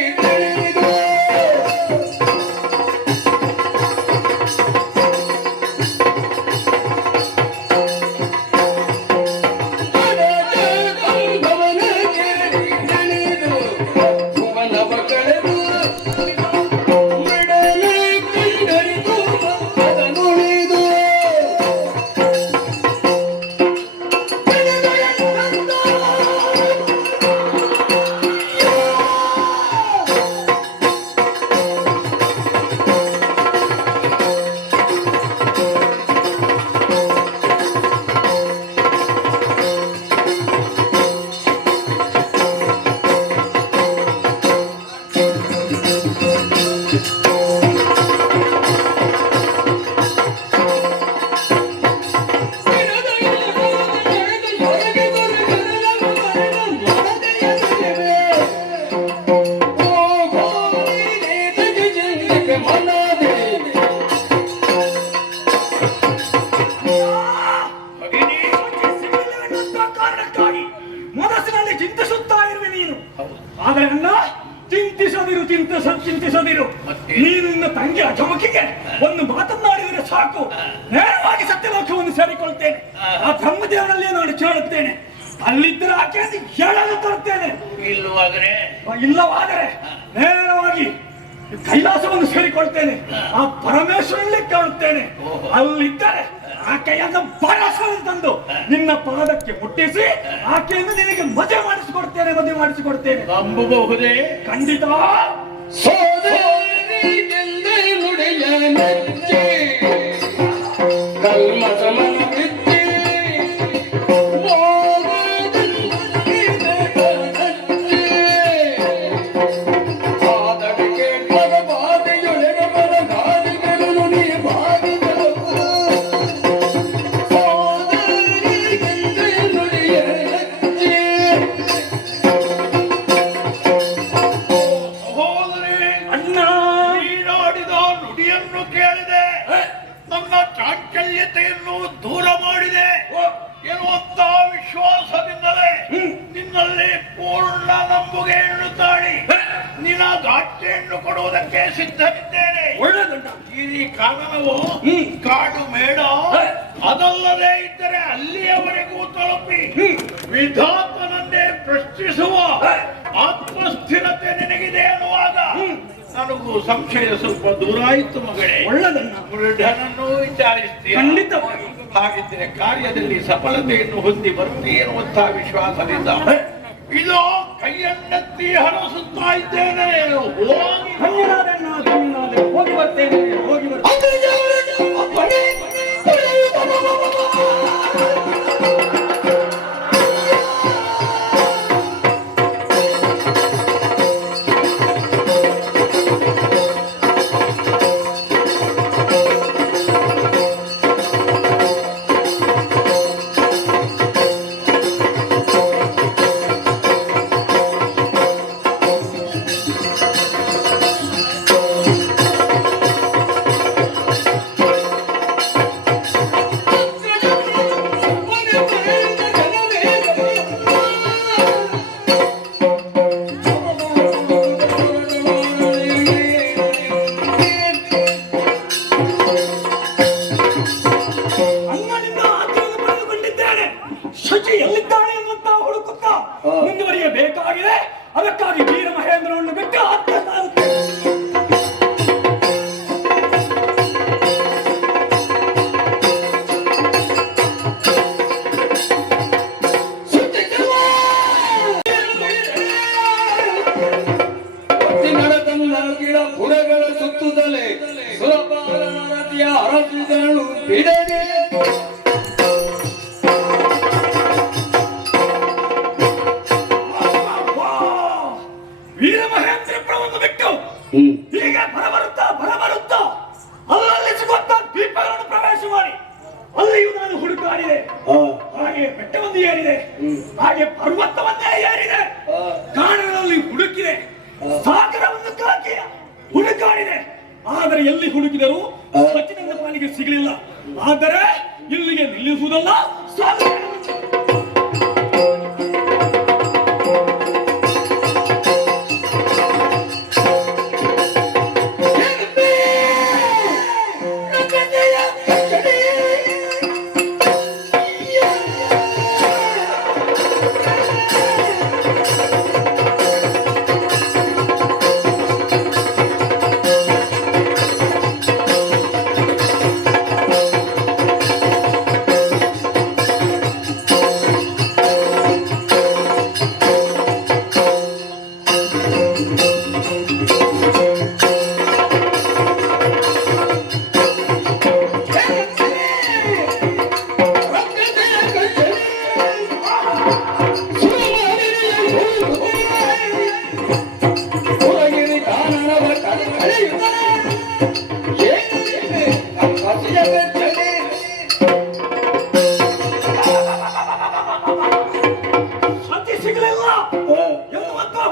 ತಂಗಿ ಅಜಮುಖಿಗೆ ಒಂದು ಮಾತನ್ನಾಡಿದರೆ ಸಾಕು, ನೇರವಾಗಿ ಸತ್ಯಲೋಕವನ್ನು ಸೇರಿಕೊಳ್ತೇನೆ. ಆ ಬ್ರಹ್ಮದೇವರಲ್ಲಿ ನಾನು ಕೇಳುತ್ತೇನೆ, ಅಲ್ಲಿದ್ದರೆ ಆಕೆಯನ್ನು ಹೇಳಲು ತರುತ್ತೇನೆ. ಇಲ್ಲವಾದರೆ ನೇರವಾಗಿ ಕೈಲಾಸವನ್ನು ಸೇರಿಕೊಳ್ತೇನೆ. ಆ ಪರಮೇಶ್ವರಲ್ಲೇ ಕೇಳುತ್ತೇನೆ. ಅಲ್ಲಿದ್ದರೆ ಆಕೆಯನ್ನು ಬರಸಲು ತಂದು ನಿನ್ನ ಪಾದಕ್ಕೆ ಮುಟ್ಟಿಸಿ ಆಕೆಯನ್ನು ನಿನಗೆ ಮದುವೆ ಮಾಡಿಸಿಕೊಡ್ತೇನೆ. ನಂಬಬಹುದೇ? ಖಂಡಿತ. ದೂರ ಮಾಡಿದೆ ಎನ್ನುವಂತ ವಿಶ್ವಾಸದಿಂದಲೇ ನಿನ್ನಲ್ಲಿ ಪೂರ್ಣ ನಂಬುಗೆ ಎನ್ನುತ್ತಾಳೆ. ನಿನ್ನ ದಾಟ್ಯೆಯನ್ನು ಕೊಡುವುದಕ್ಕೆ ಸಿದ್ಧವಿದ್ದೇನೆ. ಈ ಕಾನನವು ಕಾಡು ಮೇಡ ಅದಲ್ಲದೆ ಇದ್ದರೆ ಅಲ್ಲಿಯವರೆಗೂ ತಲುಪಿ ವಿಧಾತನನ್ನೇ ಪ್ರಶ್ನಿಸುವ ಆತ್ಮಸ್ಥಿರತೆ ನಿನಗಿದೆ ಅನ್ನುವಾಗ ನನಗೂ ಸಂಶಯ ಸ್ವಲ್ಪ ದೂರ ಆಯಿತು ಮಗಳೇ. ಒಳ್ಳೆದನ್ನ ವೃದ್ಧನನ್ನು ವಿಚಾರಿಸ್ತೀಯ? ಖಂಡಿತವಾಗಿ. ಹಾಗಿದ್ದರೆ ಕಾರ್ಯದಲ್ಲಿ ಸಫಲತೆಯನ್ನು ಹೊಂದಿ ಬರುತ್ತಿ ಎನ್ನುವಂತಹ ವಿಶ್ವಾಸದಿಂದ ಇದು ಕೈಯನ್ನೆತ್ತಿ ಹರಸುತ್ತಾ ಇದ್ದೇನೆ. ಹೋಗಿ ಬರ್ತೇನೆ. ಶಚಿ ಎಲ್ಲಿದ್ದಾಳೆ ಎನ್ನುವಂತ ಹುಡುಕುತ್ತಾ ಮುಂದುವರಿಯಬೇಕಾಗಿದೆ. ಅದಕ್ಕಾಗಿ ವೀರ ಮಹೇಂದ್ರವನ್ನು ಬಿಟ್ಟು ಆತ್ಮಸಾಗುತ್ತೆ. ಪುರಗಳ ಸುತ್ತುತ್ತಲೇ ಸುರಪಾಲ ನದಿಯ ಹರಸಿದಳು ಬಿಡದೆ ಈಗ ಬರಬರುತ್ತಾ ಅಲ್ಲಲ್ಲಿ ಸಿಗುವಂತ ದ್ವೀಪಗಳನ್ನು ಪ್ರವೇಶ ಮಾಡಿ ಅಲ್ಲಿಯೂ ನಾನು ಹುಡುಕಾಡಿದೆ. ಹಾಗೆ ಬೆಟ್ಟವನ್ನು ಏರಿದೆ, ಹಾಗೆ ಪರ್ವತವನ್ನೇ ಏರಿದೆ, ಕಾಡುಗಳಲ್ಲಿ ಹುಡುಕಿದೆ, ಸಾಗರವನ್ನು ಕಾಕಿ ಹುಡುಕಾಡಿದೆ. ಆದರೆ ಎಲ್ಲಿ ಹುಡುಕಿದರೂ ಸಚಿನ ಪಾಲಿಗೆ ಸಿಗಲಿಲ್ಲ. ಆದರೆ ಇಲ್ಲಿಗೆ ನಿಲ್ಲಿಸುವುದಲ್ಲ,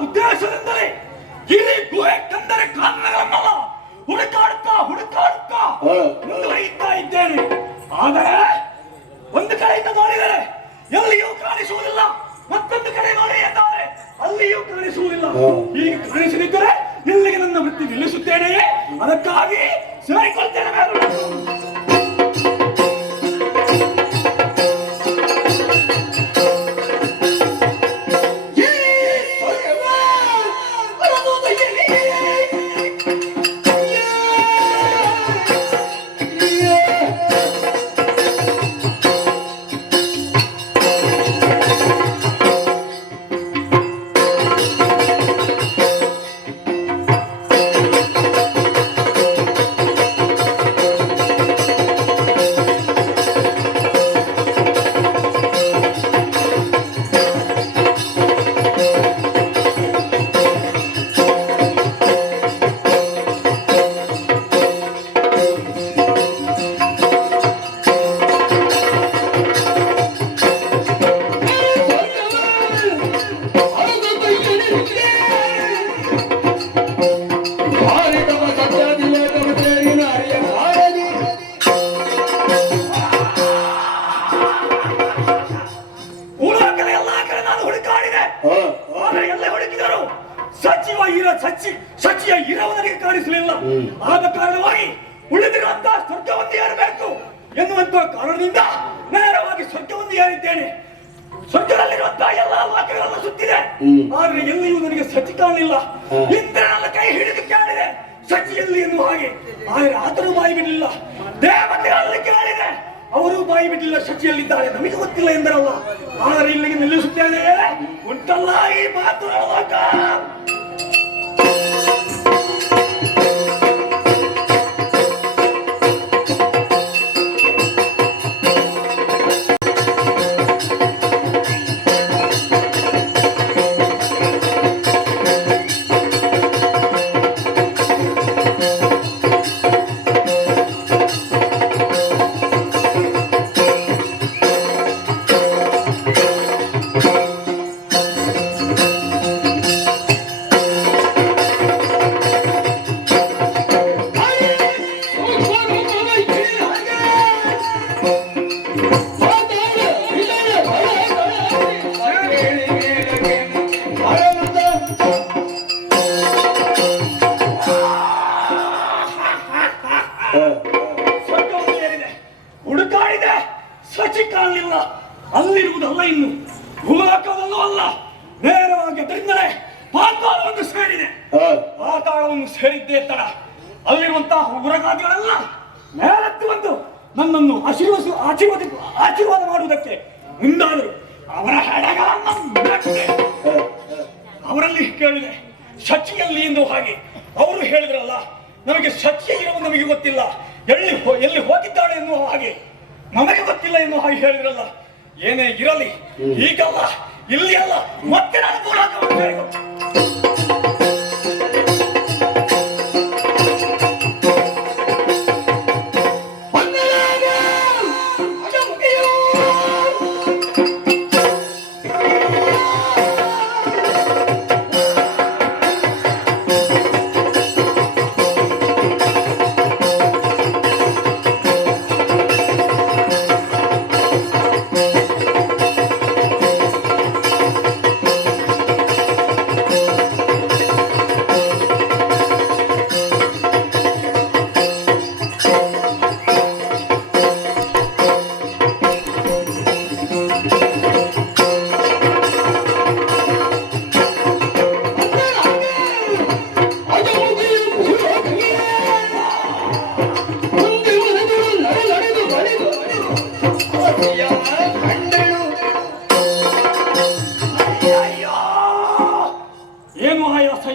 ಉದ್ದೇಶದಿಂದಲೇ ಇಲ್ಲಿ ಗುಹೆ ಕಂದರೆ ಕಾರಣಗಳನ್ನೆಲ್ಲ ಹುಡುಕಾಡುತ್ತಾ ಮುಂದುವರಿಯುತ್ತಾ ಇದ್ದೇನೆ. ಆದರೆ ಒಂದು ಕಡೆಯಿಂದ ನೋಡಿದರೆ ಎಲ್ಲಿಯೂ ಕಾಣಿಸುವುದಿಲ್ಲ, ಮತ್ತೊಂದು ಕಡೆ ನೋಡಿ ಎಂದರೆ ಅಲ್ಲಿಯೂ ಕಾಣಿಸುವುದಿಲ್ಲ. ಈಗ ಕಾಣಿಸದಿದ್ದರೆ ಇಲ್ಲಿಗೆ ನನ್ನ ವೃತ್ತಿ ನಿಲ್ಲಿಸುತ್ತೇನೆಯೇ ಅದಕ್ಕಾಗಿ ಸೇರಿಕೊಳ್ತೇನೆ ಮೇಲು. ಸಚಿಯ ಇರವನಿಗೆ ಕಾಣಿಸಲಿಲ್ಲ. ಆದ ಕಾರಣವಾಗಿ ಉಳಿದಿರುವಂತಹ ಸ್ವರ್ಗವನ್ನು ಏರಬೇಕು ಎನ್ನುವಂತ ಕಾರಣದಿಂದ ನೇರವಾಗಿ ಸ್ವರ್ಗವನ್ನು ಏರಿದ್ದೇನೆ. ಸ್ವರ್ಗದಲ್ಲಿರುವಂತಹ ಎಲ್ಲ ಲೋಕಗಳನ್ನು ಸುತ್ತಿದೆ, ಆದ್ರೆ ಎಲ್ಲಿಯೂ ನನಗೆ ಸಚಿ ಕಾಣಲಿಲ್ಲ. ಇಂದ್ರನ ಕೈ ಹಿಡಿದು ಕೇಳಿದೆ ಸಚಿ ಎಲ್ಲಿ ಎನ್ನುವ ಹಾಗೆ, ಆದ್ರೆ ಆತನು ಬಾಯಿ ಬಿಡಲಿಲ್ಲ. ದೇವತೆಗಳಲ್ಲಿ ಕೇಳಿದೆ, ಅವರು ಬಾಯಿ ಬಿಡಲಿಲ್ಲ. ಸಚಿಯಲ್ಲಿದ್ದಾರೆ ನಮಗೆ ಗೊತ್ತಿಲ್ಲ ಎಂದರಲ್ಲ, ಆದರೆ ಇಲ್ಲಿಗೆ ನಿಲ್ಲಿಸುತ್ತೇನೆ. ಉಂಟಲ್ಲ ಈ ಮಾತು ಲೋಕ. ಹುಡುಕಾಡಿದೆ, ಸಚಿ ಕಾಣಲಿಲ್ಲ. ಅಲ್ಲಿರುವುದಲ್ಲ, ಇನ್ನು ಭೂಲೋಕದಲ್ಲೂ ಅಲ್ಲ, ನೇರವಾಗಿ ಅದರಿಂದಲೇ ಪಾತಾಳವನ್ನು ಸೇರಿದೆ. ಪಾತಾಳವನ್ನು ಸೇರಿದ್ದೇ ತಡ ಅಲ್ಲಿರುವಂತಹ ಉಗ್ರಗಾದಿಗಳೆಲ್ಲ ಮೇಲೆತ್ತು ಬಂದು ನನ್ನನ್ನು ಆಶೀರ್ವಾದ ಮಾಡುವುದಕ್ಕೆ ಮುಂದಾದರು. ಅವರ ಹೆಡೆಗಳನ್ನು ಅವರಲ್ಲಿ ಕೇಳಿದೆ ಸಚಿಯಲ್ಲಿ ಎಂದು ಹಾಗೆ. ಅವರು ಹೇಳಿದ್ರಲ್ಲ, ನಮಗೆ ಸಚಿಯ ಇರುವ ನಮಗೆ ಗೊತ್ತಿಲ್ಲ, ಎಲ್ಲಿ ಹೋಗಿದ್ದಾಳೆ ಎನ್ನುವ ಹಾಗೆ ನಮಗೆ ಗೊತ್ತಿಲ್ಲ ಎನ್ನುವ ಹಾಗೆ ಹೇಳಿದ್ರಲ್ಲ. ಏನೇ ಇರಲಿ, ಈಗಲ್ಲ ಇಲ್ಲಿ ಅಲ್ಲ, ಮತ್ತೆ ನಾನು ಮೂಲಕ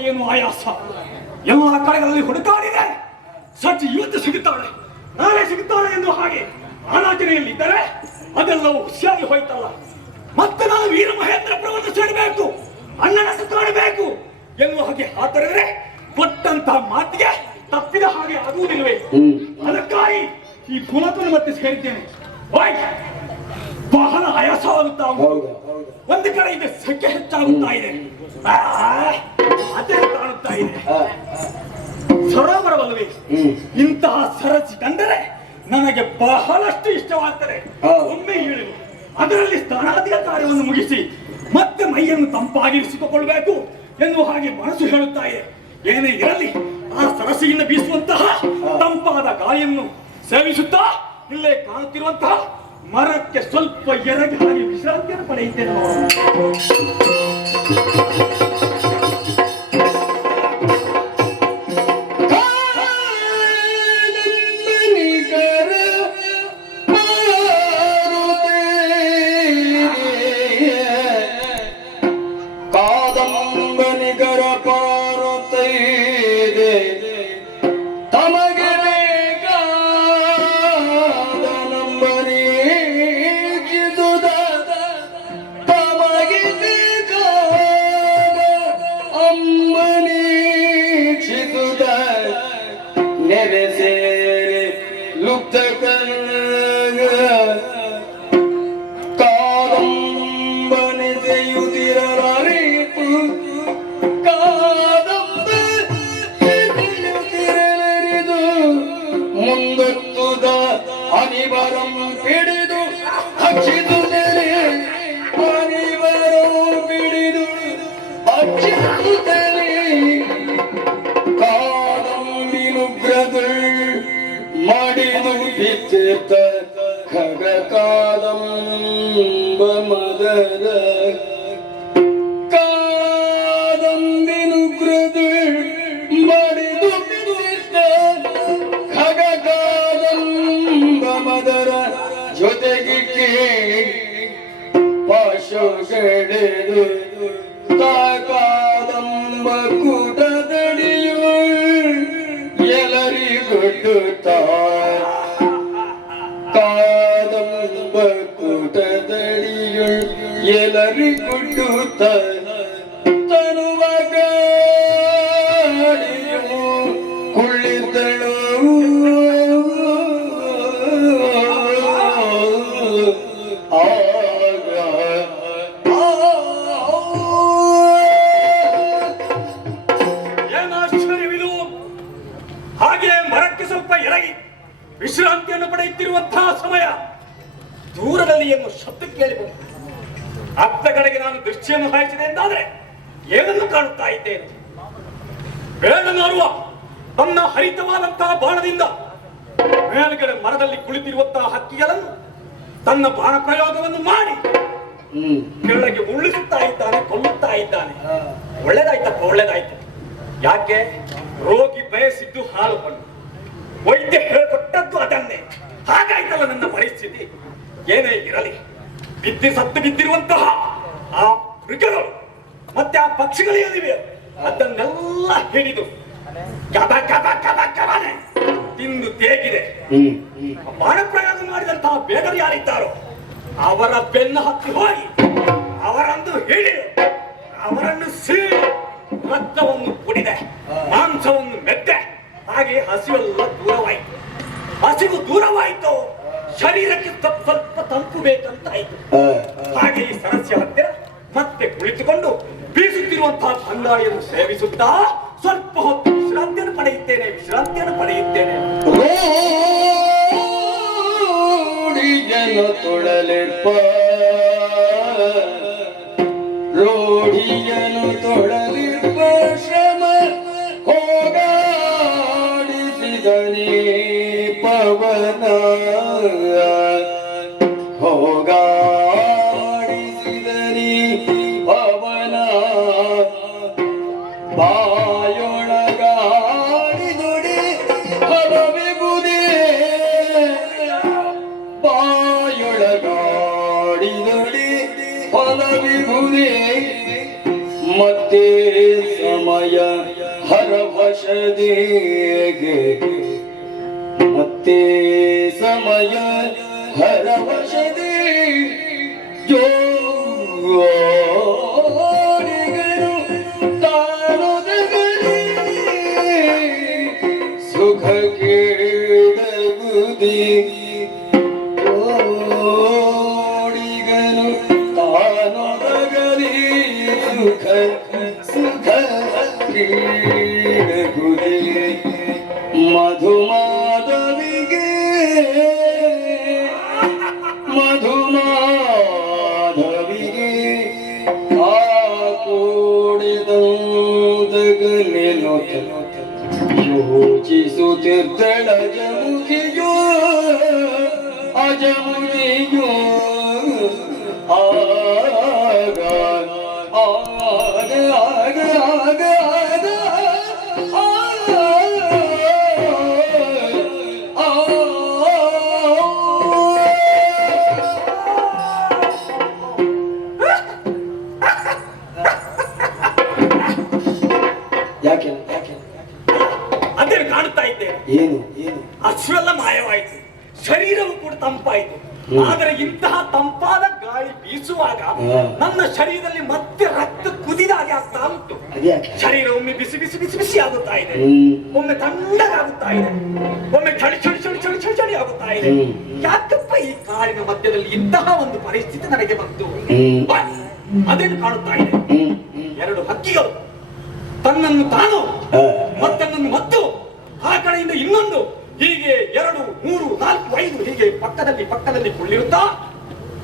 ಏನು ಆಯಾಸ. ಎಲ್ಲ ಕಡೆಗಳಲ್ಲಿ ಹುಡುಕಾಡಿದೆ. ಸಚಿ ಇವತ್ತು ಸಿಗುತ್ತಾಳೆ, ನಾಳೆ ಸಿಗುತ್ತಾಳೆ ಎಂದು ಹಾಗೆ ಆಲೋಚನೆಯಲ್ಲಿದ್ದರೆ ಅದೆಲ್ಲವೂ ಹುಸಿಯಾಗಿ ಹೋಯ್ತಲ್ಲ. ಮತ್ತೆ ನಾನು ವೀರ ಮಹೇಂದ್ರಪುರವನ್ನು ಸೇರಬೇಕು, ಅಣ್ಣನನ್ನು ಕಾಣಬೇಕು ಎನ್ನುವ ಹಾಗೆ ಆತರಿದ್ರೆ ಕೊಟ್ಟಂತಹ ಮಾತಿಗೆ ತಪ್ಪಿದ ಹಾಗೆ ಆಗುವುದಿಲ್ಲವೇ? ಅದಕ್ಕಾಗಿ ಈ ಕುಲತನ್ನು ಮತ್ತೆ ಸೇರಿದ್ದೇನೆ. ಬಹಳ ಆಯಾಸವಾಗುತ್ತಾ ಉಂಟು. ಒಂದು ಕಡೆ ಇದೆ ಸಂಖ್ಯೆ ಹೆಚ್ಚಾಗುತ್ತಾ ಇದೆ, ಅದೇ ಕಾಣುತ್ತಾ ಇದೆ. ಸರೋವರವಲ್ಲವೇ? ಇಂತಹ ಸರಸಿ ಕಂಡರೆ ನನಗೆ ಬಹಳಷ್ಟು ಇಷ್ಟವಾಗ್ತದೆ. ಒಮ್ಮೆ ಇಳಿದು ಅದರಲ್ಲಿ ಸ್ನಾನಾದಿಯ ಕಾರ್ಯವನ್ನು ಮುಗಿಸಿ ಮತ್ತೆ ಮೈಯನ್ನು ತಂಪಾಗಿರಿಸಿಕೊಳ್ಳಬೇಕು ಎನ್ನುವ ಹಾಗೆ ಮನಸ್ಸು ಹೇಳುತ್ತಾ ಇದೆ. ಏನೇ ಇರಲಿ ಆ ಸರಸಿಯಿಂದ ಬೀಸುವಂತಹ ತಂಪಾದ ಗಾಳಿಯನ್ನು ಸೇವಿಸುತ್ತಾ ಇಲ್ಲೇ ಕಾಣುತ್ತಿರುವಂತಹ ಮರಕ್ಕೆ ಸ್ವಲ್ಪ ಎರಗಿ ಹಾಗೆ ವಿಶ್ರಾಂತಿಯನ್ನು ಪಡೆಯುತ್ತೇನೆ. ಅನಿವರಂ ಹಿಡಿದು ಹಚ್ಚಿದುದರೆ ಅನಿವರಂ ಹಿಡಿದು ಹಚ್ಚಿದುದರೆ ಕಾದಂಬಿನುಗ್ರದು ಮಡಿದು ಬಿತ್ತಿದ್ದ ಖಗ ಕಾದಂಬ ಮದರ ಕಾದಂಬಿನುಗ್ರದು ಮಡಿದು ಬಿತ್ತಿದ್ದ ಖಗ ಮದರ ಜೊತೆಗಿಕ್ಕಿ ಪಾಶುಗಡೆದು ಕಾದಂಬ ಕೂಟದಡಿಯು ಎಲ್ಲರಿಗೊಡ್ಡುತ್ತ ಕಾದಂಬ ಕೂಟದಡಿಯು ಎಲ್ಲರಿಗೊಡ್ಡುತ್ತ ತನುವ ಗಾಡಿಯು ಕುಳ್ಳಿದ್ದಳು. ವಿಶ್ರಾಂತಿಯನ್ನು ಪಡೆಯುತ್ತಿರುವಂತಹ ಸಮಯ ದೂರದಲ್ಲಿ ಏನು ಶಬ್ದ ಕೇಳಿಬಹುದು. ಅತ್ತ ಕಡೆಗೆ ನಾನು ದೃಷ್ಟಿಯನ್ನು ಹಾಯಿಸಿದೆ ಎಂದಾದರೆ ಏನನ್ನು ಕಾಣುತ್ತಾ ಇದ್ದೇನೆ? ಬೇಡನಾರುವ ತನ್ನ ಹರಿತವಾದಂತಹ ಬಾಣದಿಂದ ಮೇಲ್ಗಡೆ ಮರದಲ್ಲಿ ಕುಳಿತಿರುವಂತಹ ಹಕ್ಕಿಗಳನ್ನು ತನ್ನ ಬಾಣ ಪ್ರಯೋಗವನ್ನು ಮಾಡಿ ಕೆಳಗೆ ಉರುಳಿಸುತ್ತಾ ಇದ್ದಾನೆ, ಕೊಲ್ಲುತ್ತಾ ಇದ್ದಾನೆ. ಒಳ್ಳೇದಾಯ್ತಪ್ಪ, ಒಳ್ಳೇದಾಯ್ತು. ಯಾಕೆ? ರೋಗಿ ಬಯಸಿದ್ದು ಹಾಲು ಹಣ್ಣು, ವೈದ್ಯ ಹೇಳಿಕೊಟ್ಟದ್ದು ಅದನ್ನೇ. ಹಾಗಾಯ್ತಲ್ಲ ನನ್ನ ಪರಿಸ್ಥಿತಿ. ಏನೇ ಇರಲಿ, ಸತ್ತು ಬಿದ್ದಿರುವಂತಹ ಆ ಮೃಗಗಳು ಮತ್ತೆ ಆ ಪಕ್ಷಿಗಳು ಏನಿವೆ ಅದನ್ನೆಲ್ಲ ಹಿಡಿದು ಕಬ ಕಬ ಕಬ ಕಬನೆ ತಿಂದು ತೇಗಿದೆ. ಬಾಣ ಪ್ರಯೋಗ ಮಾಡಿದಂತಹ ಬೇಡರು ಯಾರಿದ್ದಾರೋ ಅವರ ಬೆನ್ನು ಹತ್ತಿ ಹೋಗಿ ಅವರನ್ನು ಹಿಡಿದು ಅವರನ್ನು ಸೀಳಿ ರಕ್ತವನ್ನು ಕುಡಿದೆ, ಮಾಂಸವನ್ನು ಮೆದ್ದೆ. ಹಾಗೆ ಹಸಿವೆಲ್ಲ ದೂರವಾಯಿತು. ಹಸಿವು ದೂರವಾಯಿತು, ಶರೀರಕ್ಕೆ ಸ್ವಲ್ಪ ತಂಪು ಬೇಕಂತಾಯಿತು. ಹಾಗೆ ಈ ಸರಸ್ಯ ಹತ್ತಿರ ಮತ್ತೆ ಕುಳಿತುಕೊಂಡು ಬೀಸುತ್ತಿರುವಂತಹ ಬಂಗಾಳಿಯನ್ನು ಸೇವಿಸುತ್ತಾ ಸ್ವಲ್ಪ ಹೊತ್ತು ವಿಶ್ರಾಂತಿಯನ್ನು ಪಡೆಯುತ್ತೇನೆ. ರೋಡಿಯನು ತೊಳಲಿರುವ ಶ್ರಮ ಹೋಗಾಡಿಸಿದನೇ ಪವನ, ಹೋಗಾಡಿಸಿದನೇ ಪವನ. ಬಾಯೊಳಗಾಡಿದುಡಿ ಹರವೆಗುದೇ, ಬಾಯೊಳಗಾಡಿದುಡಿ ಫಲವಿಗುದೇ. ಮತ್ತೆ ಸಮಯ ಹರವಶದಿಗೆ, ಮತ್ತೆ ಸಮಯ ಹರವಶದಿ. ಜೋಡಿಗರು ತಾನೊದಗಲಿ ಸುಖ ಕೇಳಗುದಿ. ಜೋಡಿಗರು ತಾನೊದಗಲಿ ಸುಖ ಸುಖ ಕ್ರೀಡಗುದಿ. ಮಧುಮಾಧವಿಗೆ ಮಧುಮಾಧವಿಗೆ ಆ ಕೂಡಿದಂದಗನೆಲೊತ ಅಜಮುಗಿಯೋ ಅಜಮುಗಿಯೋ ಆಗ ಆಗ ಆಗ ಆಗ ಯಾಕೆ ಅದೇನು ಕಾಣುತ್ತಾ ಇದ್ದೇನೆ. ಏನು ಏನು ಅಷ್ಟೆಲ್ಲ ಮಾಯವಾಯಿತು, ಶರೀರವು ಕೂಡ ತಂಪಾಯಿತು. ಆದರೆ ಇಂತಹ ತಂಪಾದ ಗಾಳಿ ಬೀಸುವಾಗ ನನ್ನ ಶರೀರದಲ್ಲಿ ಮತ್ತೆ ರಕ್ತ ಕುದಿದಾಗೆ ಆಗ್ತಾ ಉಂಟು. ಶರೀರ ಒಮ್ಮೆ ಬಿಸಿ ಬಿಸಿ ಬಿಸಿ ಬಿಸಿ ಆಗುತ್ತಾ ಇದೆ, ಒಮ್ಮೆ ತಣ್ಣಗಾಗುತ್ತಾ ಇದೆ, ಒಮ್ಮೆ ಚಳಿ ಚಳಿ ಚಳಿ ಚಳಿ ಚಳಿ ಚಳಿ ಆಗುತ್ತಾ ಇದೆ. ಯಾಕಪ್ಪ ಈ ಕಾಡಿನ ಮಧ್ಯದಲ್ಲಿ ಇಂತಹ ಒಂದು ಪರಿಸ್ಥಿತಿ ನನಗೆ ಬಂತು? ಅದೇನು ಕಾಣುತ್ತಾ ಇದೆ, ಎರಡು ಹಕ್ಕಿಗಳು ತನ್ನನ್ನು ತಾನು ಮತ್ತೊಂದನ್ನು ಮತ್ತು ಆ ಕಡೆಯಿಂದ ಇನ್ನೊಂದು, ಹೀಗೆ 2, 3, 4, 5 ಹೀಗೆ ಪಕ್ಕದಲ್ಲಿ ಪಕ್ಕದಲ್ಲಿ ಕುಳ್ಳಿರುತ್ತಾ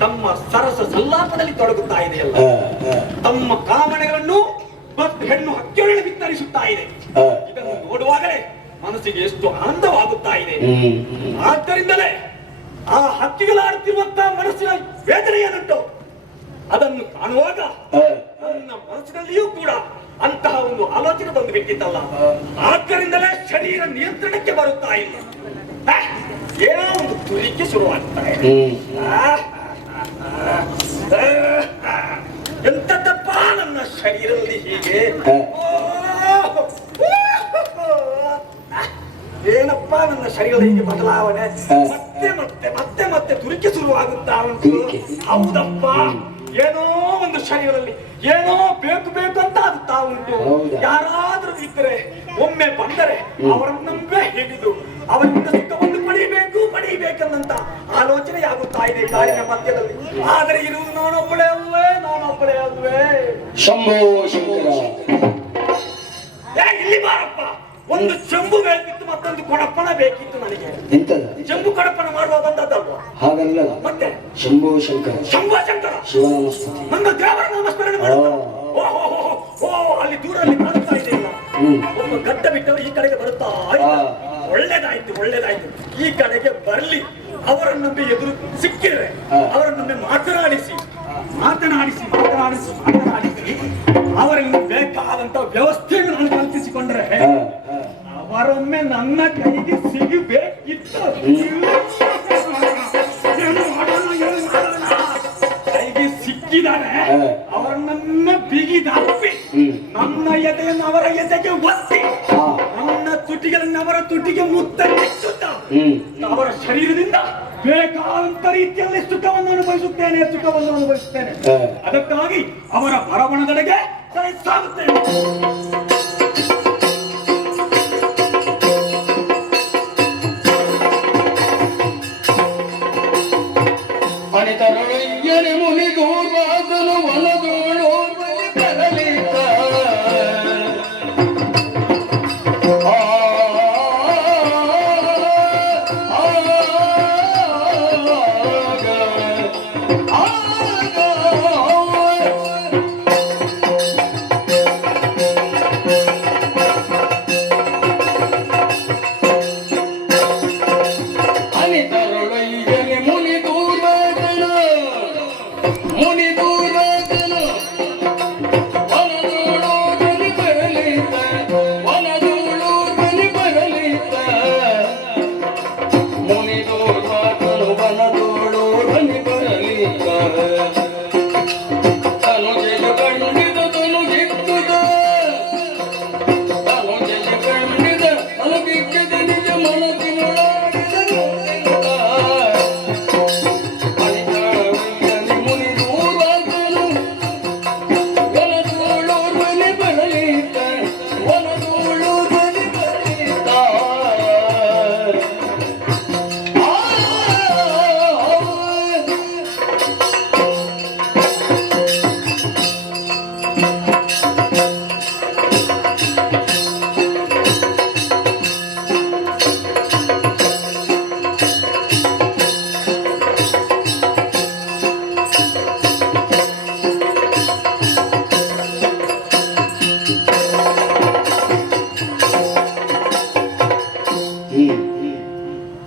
ತಮ್ಮ ಸರಸ ಸಲ್ಲಾಪದಲ್ಲಿ ತೊಡಗುತ್ತಾ ಇದೆಯಲ್ಲ. ತಮ್ಮ ಕಾಮನೆಗಳನ್ನು ಮತ್ತು ಹೆಣ್ಣು ಹಕ್ಕಿಗಳನ್ನು ವಿಸ್ತರಿಸುತ್ತಾ ಇದೆ. ಇದನ್ನು ನೋಡುವಾಗಲೇ ಮನಸ್ಸಿಗೆ ಎಷ್ಟು ಆನಂದವಾಗುತ್ತಾ ಇದೆ. ಆದ್ದರಿಂದಲೇ ಆ ಹಕ್ಕಿಗಳಾಡುತ್ತಿರುವಂತಹ ಮನಸ್ಸಿನ ವೇದನೆ ಏನುಂಟು ಅದನ್ನು ಕಾಣುವಾಗ ನನ್ನ ಮನಸ್ಸಿನಲ್ಲಿಯೂ ಕೂಡ ಅಂತಹ ಒಂದು ಆಲೋಚನೆ ಬಂದು ಬಿಟ್ಟಿತ್ತಲ್ಲ. ಆದ್ದರಿಂದಲೇ ಶರೀರ ನಿಯಂತ್ರಣಕ್ಕೆ ಬರುತ್ತಾ ಇಲ್ಲ, ಏನೋ ಒಂದು ತುರಿಕೆ ಶುರುವಾಗ್ತಾ ಇದೆ. ಎಂತದ್ದಪ್ಪ ನನ್ನ ಶರೀರದಲ್ಲಿ ಹೀಗೆ ಏನಪ್ಪ ನನ್ನ ಶರೀರದ ಹೀಗೆ ಬದಲಾವಣೆ, ಮತ್ತೆ ಮತ್ತೆ ಮತ್ತೆ ಮತ್ತೆ ತುರಿಕೆ ಶುರುವಾಗುತ್ತಾ ಉಂಟು. ಹೌದಪ್ಪ, ಏನೋ ಒಂದು ಶರೀರದಲ್ಲಿ ಏನೋ ಬೇಕು ಬೇಕು ಅಂತ ಆಗುತ್ತಾ ಉಂಟು. ಯಾರಾದ್ರೂ ಇದ್ರೆ ಒಮ್ಮೆ ಬಂದರೆ ಅವರನ್ನಂಬೆ ಹಿಡಿದು ಅವರಿಂದ ಸುಖವನ್ನು ಪಡೀಬೇಕನ್ನಂತ ಆಲೋಚನೆ ಆಗುತ್ತಾ ಇದೆ ಕಾಡಿನ ಮಧ್ಯದಲ್ಲಿ. ಆದರೆ ಇರುವುದು ನಾನೊಬ್ಬಳೇ ಅಲ್ವೇ. ಶಂಭೋ ಶಂಕರ, ಇಲ್ಲಿ ಬಾರಪ್ಪ. ಒಂದು ಚೆಂಬು ಬೇಕಿತ್ತು, ಮತ್ತೊಂದು ಕೊಡಪ್ಪಣ ಬೇಕಿತ್ತು ನನಗೆ. ಎಂತದ ಚೆಂಬು ಕೊಡಪ್ಪಣ ಮಾಡುವುದಂತದ್ದಲ್ವ? ಹಾಗಲ್ಲ, ಮತ್ತೆ ಶಂಭೋ ಶಂಕರ ಶಿವನಮಸ್ಕೃತಿ, ನನ್ನ ದೇವರ ನಮಸ್ಮರಣೆ ಮಾಡುತ್ತಾ. ಅಲ್ಲಿ ದೂರಲ್ಲಿ ಕಾಣುತ್ತಾ ಇದೆಯಲ್ಲ, ಒಬ್ಬ ಗಡ್ಡ ಬಿಟ್ಟವರು ಈ ಕಡೆಗೆ ಬರುತ್ತಾ ಒಳ್ಳೇದಾಯ್ತು. ಈ ಕಡೆಗೆ ಬರ್ಲಿ. ಅವರನ್ನೊಮ್ಮೆ ಎದುರು ಸಿಕ್ಕಿದ್ರೆ ಅವರನ್ನೊಮ್ಮೆ ಮಾತನಾಡಿಸಿ ಅವರಲ್ಲಿ ಬೇಕಾದಂತ ವ್ಯವಸ್ಥೆಯನ್ನು ನಾನು ಕಲ್ಪಿಸಿಕೊಂಡ್ರೆ ಅವರೊಮ್ಮೆ ನನ್ನ ಕೈಗೆ ಸಿಗಬೇಕಿತ್ತು. ಕೈಗೆ ಸಿಕ್ಕಿದರೆ ಅವರನ್ನ ಬಿಗಿದಾಪಿ ನನ್ನ ಎದೆಯನ್ನು ಅವರ ಎದೆಗೆ ಒತ್ತಿ ನನ್ನ ತುಟಿಗಳನ್ನು ಅವರ ತುಟಿಗೆ ಮುತ್ತನ್ನಿಸುತ್ತ ಅವರ ಶರೀರದಿಂದ ಬೇಕಾದಂತ ರೀತಿಯಲ್ಲಿ ಸುಖವನ್ನು ಅನುಭವಿಸುತ್ತೇನೆ. ಅದಕ್ಕಾಗಿ ಅವರ ಬರವಣದೆಡೆಗೆ ಸಾಗುತ್ತೇನೆ. ಅನಿತರೊಯ್ಯನೆ ಮುನಿಗೋರ್ವಾದನು ಒಲಗೋಳೋ ಬಲಿ ಬರಲಿಲ್ಲ.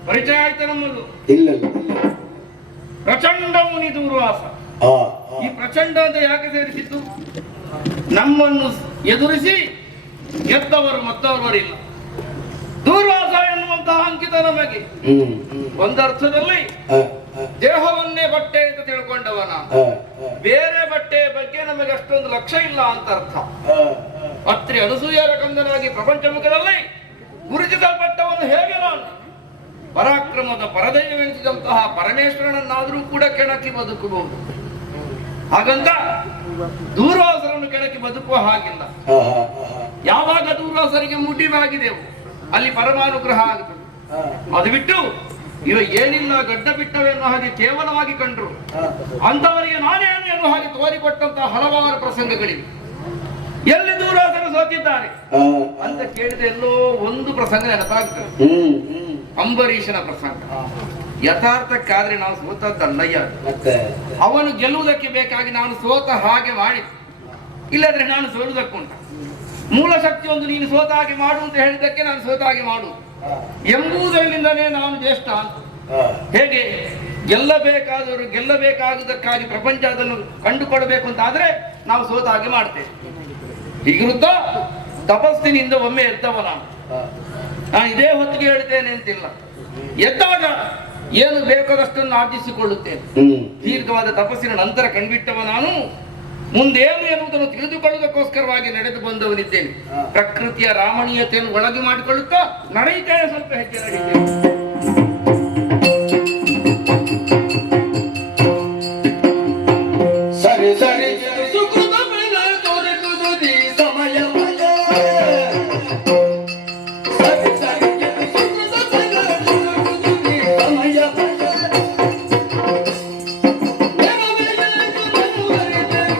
ಪರಿಚಯ ಆಯ್ತು ನಮ್ಮದು. ಇಲ್ಲ ಪ್ರಚಂಡ ಮುನಿ ದೂರ್ವಾಸ. ಆ, ಈ ಪ್ರಚಂಡ ಅಂತ ಯಾಕೆ ಸೇರಿಸಿತ್ತು? ನಮ್ಮನ್ನು ಎದುರಿಸಿ ಗೆದ್ದವರು ಮತ್ತವರಿಲ್ಲ. ದೂರ್ವಾಸ ಎನ್ನುವಂತಹ ಅಂಕಿತ ನಮಗೆ ಒಂದರ್ಥದಲ್ಲಿ ದೇಹವನ್ನೇ ಬಟ್ಟೆ ಅಂತ ತಿಳ್ಕೊಂಡವನ, ಬೇರೆ ಬಟ್ಟೆಯ ಬಗ್ಗೆ ನಮಗೆ ಅಷ್ಟೊಂದು ಲಕ್ಷ್ಯ ಇಲ್ಲ ಅಂತ ಅರ್ಥ. ಅತ್ರಿ ಅನಸೂಯರ ಕಂದನಾಗಿ ಪ್ರಪಂಚ ಮುಖದಲ್ಲಿ ಗುರುತಿಸಲ್ಪಟ್ಟವನು ಹೇಗೆ ನಾನು ಪರಾಕ್ರಮದ ಪರದೈವವೆನಿಸಿದಂತಹ ಪರಮೇಶ್ವರನನ್ನಾದರೂ ಕೂಡ ಕೆಣಕಿ ಬದುಕಬಹುದು. ಹಾಗಂತ ದೂರ್ವಾಸರನ್ನು ಕೆಣಕಿ ಬದುಕುವ ಹಾಗಿಲ್ಲ. ಯಾವಾಗ ದೂರ್ವಾಸರಿಗೆ ಮುಟ್ಟಿವಾಗಿದೆವು ಅಲ್ಲಿ ಪರಮಾನುಗ್ರಹ ಆಗುತ್ತದೆ. ಅದು ಬಿಟ್ಟು ಇವ ಏನಿಲ್ಲ ಗಡ್ಡ ಬಿಟ್ಟವೆನ್ನುವ ಹಾಗೆ ಕೇವಲವಾಗಿ ಕಂಡ್ರು ಅಂತವರಿಗೆ ನಾನೇನು ಎನ್ನುವ ಹಾಗೆ ತೋರಿಕೊಟ್ಟಂತಹ ಹಲವಾರು ಪ್ರಸಂಗಗಳಿವೆ. ಎಲ್ಲಿ ದೂರ್ವಾಸರು ಸೋತಿದ್ದಾರೆ ಅಂತ ಕೇಳಿದ ಎಲ್ಲೋ ಒಂದು ಪ್ರಸಂಗ ನೆನಪಾಗ್ತದೆ. ಅಂಬರೀಷನ ಪ್ರಸಂಗ. ಯಥಾರ್ಥಕ್ಕಾದ್ರೆ ನಾವು ಸೋತದ್ದಲ್ಲಯ್ಯ, ಅವನು ಗೆಲ್ಲುವುದಕ್ಕೆ ಬೇಕಾಗಿ ನಾನು ಸೋತ ಹಾಗೆ ಮಾಡಿ, ಇಲ್ಲದ್ರೆ ನಾನು ಸೋಲುವುದಕ್ಕುಂಟ. ಮೂಲ ಶಕ್ತಿ ಒಂದು ನೀನು ಸೋತ ಹಾಗೆ ಮಾಡು ಅಂತ ಹೇಳಿದ್ದಕ್ಕೆ ನಾನು ಸೋತ ಹಾಗೆ ಮಾಡು ಎಂಬುದರಿಂದಲೇ ನಾನು ಜ್ಯೇಷ್ಠ ಅಂತ. ಹೇಗೆ ಗೆಲ್ಲಬೇಕಾದವರು ಗೆಲ್ಲಬೇಕಾಗುವುದಕ್ಕಾಗಿ ಪ್ರಪಂಚ ಅದನ್ನು ಕಂಡುಕೊಳ್ಬೇಕು ಅಂತ ಆದ್ರೆ ನಾವು ಸೋತ ಹಾಗೆ ಮಾಡ್ತೇವೆ. ಹೀಗಿರುತ್ತ ತಪಸ್ಸಿನಿಂದ ಒಮ್ಮೆ ಎದ್ದವ ನಾನು ಇದೇ ಹೊತ್ತಿಗೆ ಹೇಳ್ತೇನೆ ಅಂತಿಲ್ಲ. ಎದ್ದಾಗ ಏನು ಬೇಕಾದಷ್ಟನ್ನು ಆರ್ಜಿಸಿಕೊಳ್ಳುತ್ತೇನೆ. ದೀರ್ಘವಾದ ತಪಸ್ಸಿನ ನಂತರ ಕಂಡುಬಿಟ್ಟವ ನಾನು ಮುಂದೇನು ಎನ್ನುವುದನ್ನು ತಿಳಿದುಕೊಳ್ಳುವುದಕ್ಕೋಸ್ಕರವಾಗಿ ನಡೆದು ಬಂದವನಿದ್ದೇನೆ. ಪ್ರಕೃತಿಯ ರಾಮಣೀಯತೆಯನ್ನು ಒಳಗೆ ಮಾಡಿಕೊಳ್ಳುತ್ತಾ ನಡೆಯುತ್ತೇನೆ. ಸ್ವಲ್ಪ ಹೆಚ್ಚು ನಡೆಯುತ್ತೇನೆ. ಸರಿ ಸರಿ ಸುಕೃತ ಬೆಳ ತೋರಿಸುವುದಿ ಸಮಯ ಸರಿ ಸರಿ ಸುಕೃತ ಬೆಳ ತೋರಿಸುವುದಿ ಸಮಯ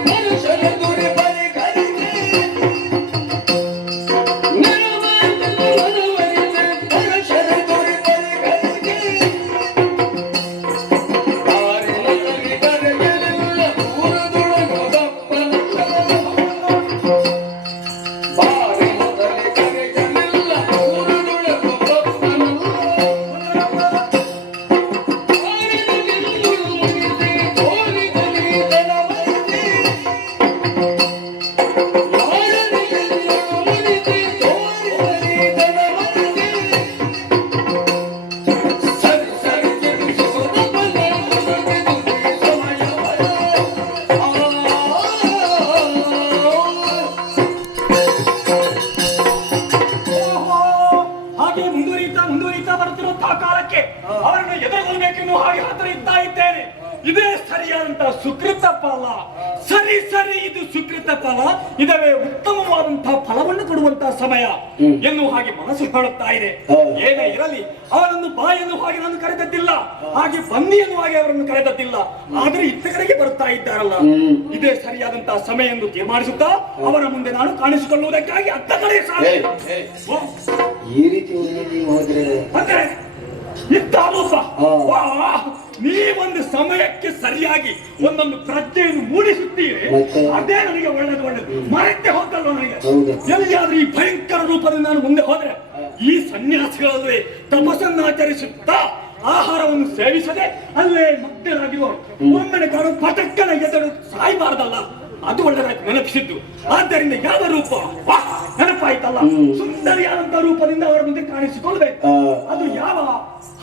ಮನುಷ್ಯನ ಗುರಿ ಬರಿ ಕರಿಕೆ ಮನುಷ್ಯನ ಗುರಿ ಬರಿ ಕರಿಕೆ ಮುಂದುವರಿತಾ ಬರುತ್ತಿರುವಂತಹ ಕಾಲಕ್ಕೆ ಅವರನ್ನು ಎದುರುಗೊಳ್ಳಬೇಕೆನ್ನುವ ಹಾಗೆ ಹತ್ತಿರ ಇದ್ದ ಇದ್ದೇನೆ. ಇದೇ ಸರಿಯಾದಂತಹ ಸುಕೃತ ಫಲ. ಸರಿ ಸರಿ, ಇದು ಸುಕೃತ ಫಲ. ಇದವೇ ಉತ್ತಮವಾದಂತಹ ಫಲವನ್ನು ಕೊಡುವಂತಹ ಸಮಯ ಎನ್ನುವ ಹಾಗೆ ಮನಸ್ಸು ಹೇಳುತ್ತಾ ಇದೆ. ಏನೇ ಇರಲಿ, ಅವರನ್ನು ಬಾ ಎನ್ನುವ ಹಾಗೆ ನಾನು ಕರೆದದ್ದಿಲ್ಲ, ಹಾಗೆ ಬನ್ನಿ ಎನ್ನುವ ಹಾಗೆ ಅವರನ್ನು ಕರೆದದ್ದಿಲ್ಲ. ಆದರೆ ಇತ್ತ ಕಡೆಗೆ ಬರುತ್ತಾ ಇದ್ದಾರಲ್ಲ, ಇದೇ ಸರಿಯಾದಂತಹ ಸಮಯ ಎಂದು ತೀರ್ಮಾನಿಸುತ್ತಾ ಅವರ ಮುಂದೆ ನಾನು ಕಾಣಿಸಿಕೊಳ್ಳುವುದಕ್ಕಾಗಿ ಅತ್ತ ಕಡೆ ಈ ರೀತಿ ಹೋದ್ರೆ ಅಂದ್ರೆ ನೀವೊಂದು ಸಮಯಕ್ಕೆ ಸರಿಯಾಗಿ ಒಂದೊಂದು ಪ್ರಜ್ಞೆಯನ್ನು ಮೂಡಿಸುತ್ತೀರಿ. ಅದೇ ನನಗೆ ಒಳ್ಳೇದು. ಮರೆತೆ ಹೋಗಲ್ವ ನನಗೆ? ಎಲ್ಲಿಯಾದ್ರೂ ಈ ಭಯಂಕರ ರೂಪದಿಂದ ನಾನು ಮುಂದೆ ಹೋದ್ರೆ, ಈ ಸನ್ಯಾಸಿಗಳಲ್ಲಿ ತಪಸ್ಸನ್ನು ಆಚರಿಸುತ್ತಾ ಆಹಾರವನ್ನು ಸೇವಿಸದೆ ಅಲ್ಲೇ ಮಗ್ನರಾಗಿರುವರು ಒಮ್ಮೆನೆ ಕಾಡು ಪಟಕ್ಕನ ಎದುರು ಸಾಯಬಾರ್ದಲ್ಲ. ಅದು ಒಳ್ಳೆದಾಯ್ತು ನೆನಪಿಸಿದ್ದು. ಆದ್ದರಿಂದ ಯಾವ ರೂಪ ನೆನಪಾಯ್ತಲ್ಲ, ಸುಂದರಿಯಾದಂತಹ ರೂಪದಿಂದ ಅವರ ಮುಂದೆ ಕಾಣಿಸಿಕೊಳ್ಬೇಕು. ಅದು ಯಾವ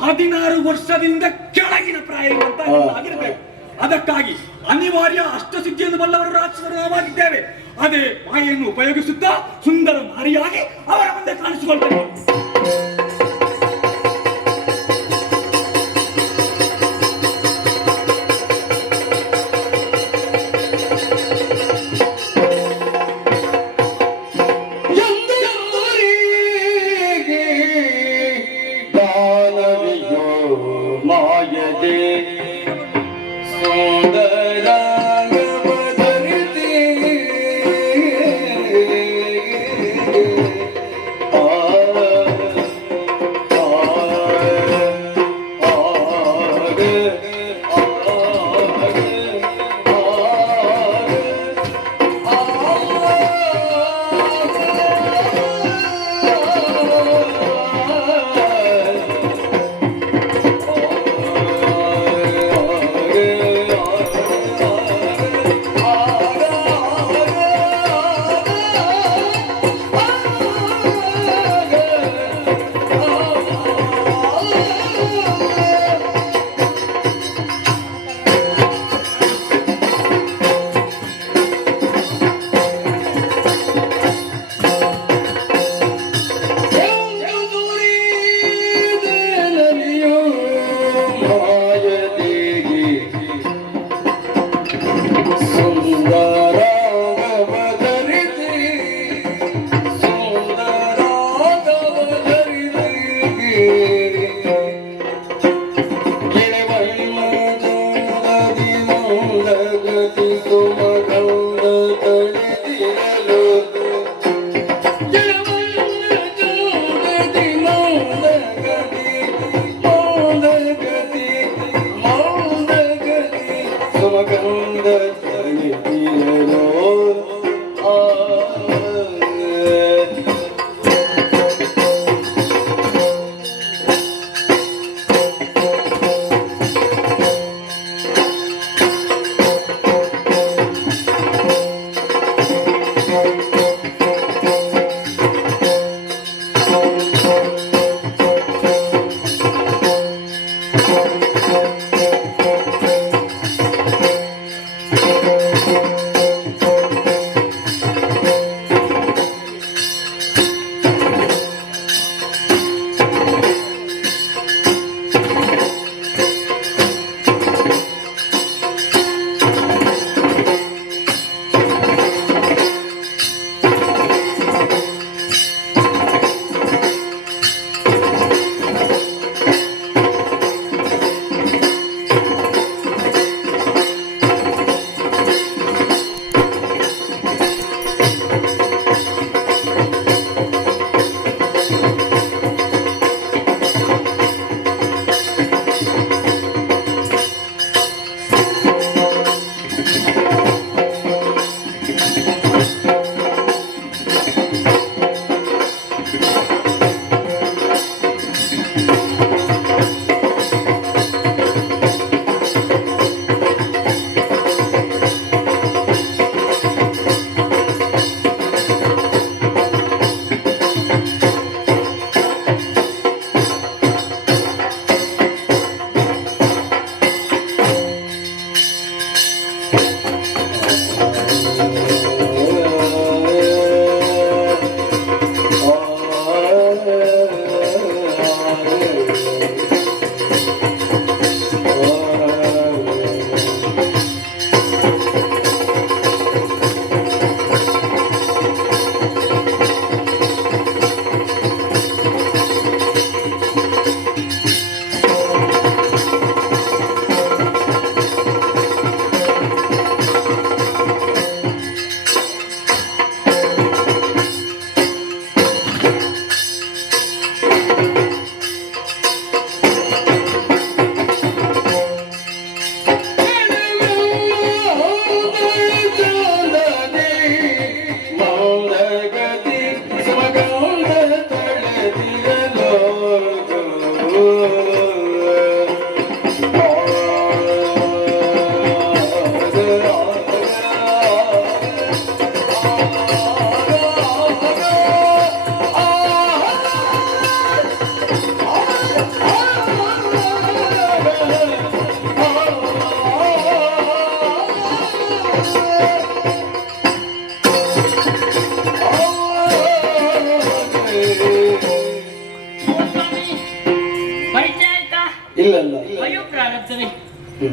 16 ವರ್ಷದಿಂದ ಕೆಳಗಿನ ಪ್ರಾಯ ಅಂತ ಆಗಿರ್ಬೇಕು. ಅದಕ್ಕಾಗಿ ಅನಿವಾರ್ಯ ಅಷ್ಟಸಿದ್ಧಿಯನ್ನು ಬಲ್ಲವರು ರಾಕ್ಷಸರು ನಾವಾಗಿದ್ದೇವೆ. ಅದೇ ಮಾಯೆಯನ್ನು ಉಪಯೋಗಿಸುತ್ತಾ ಸುಂದರ ನಾರಿಯಾಗಿ ಅವರ ಮುಂದೆ ಕಾಣಿಸಿಕೊಳ್ತೇವೆ.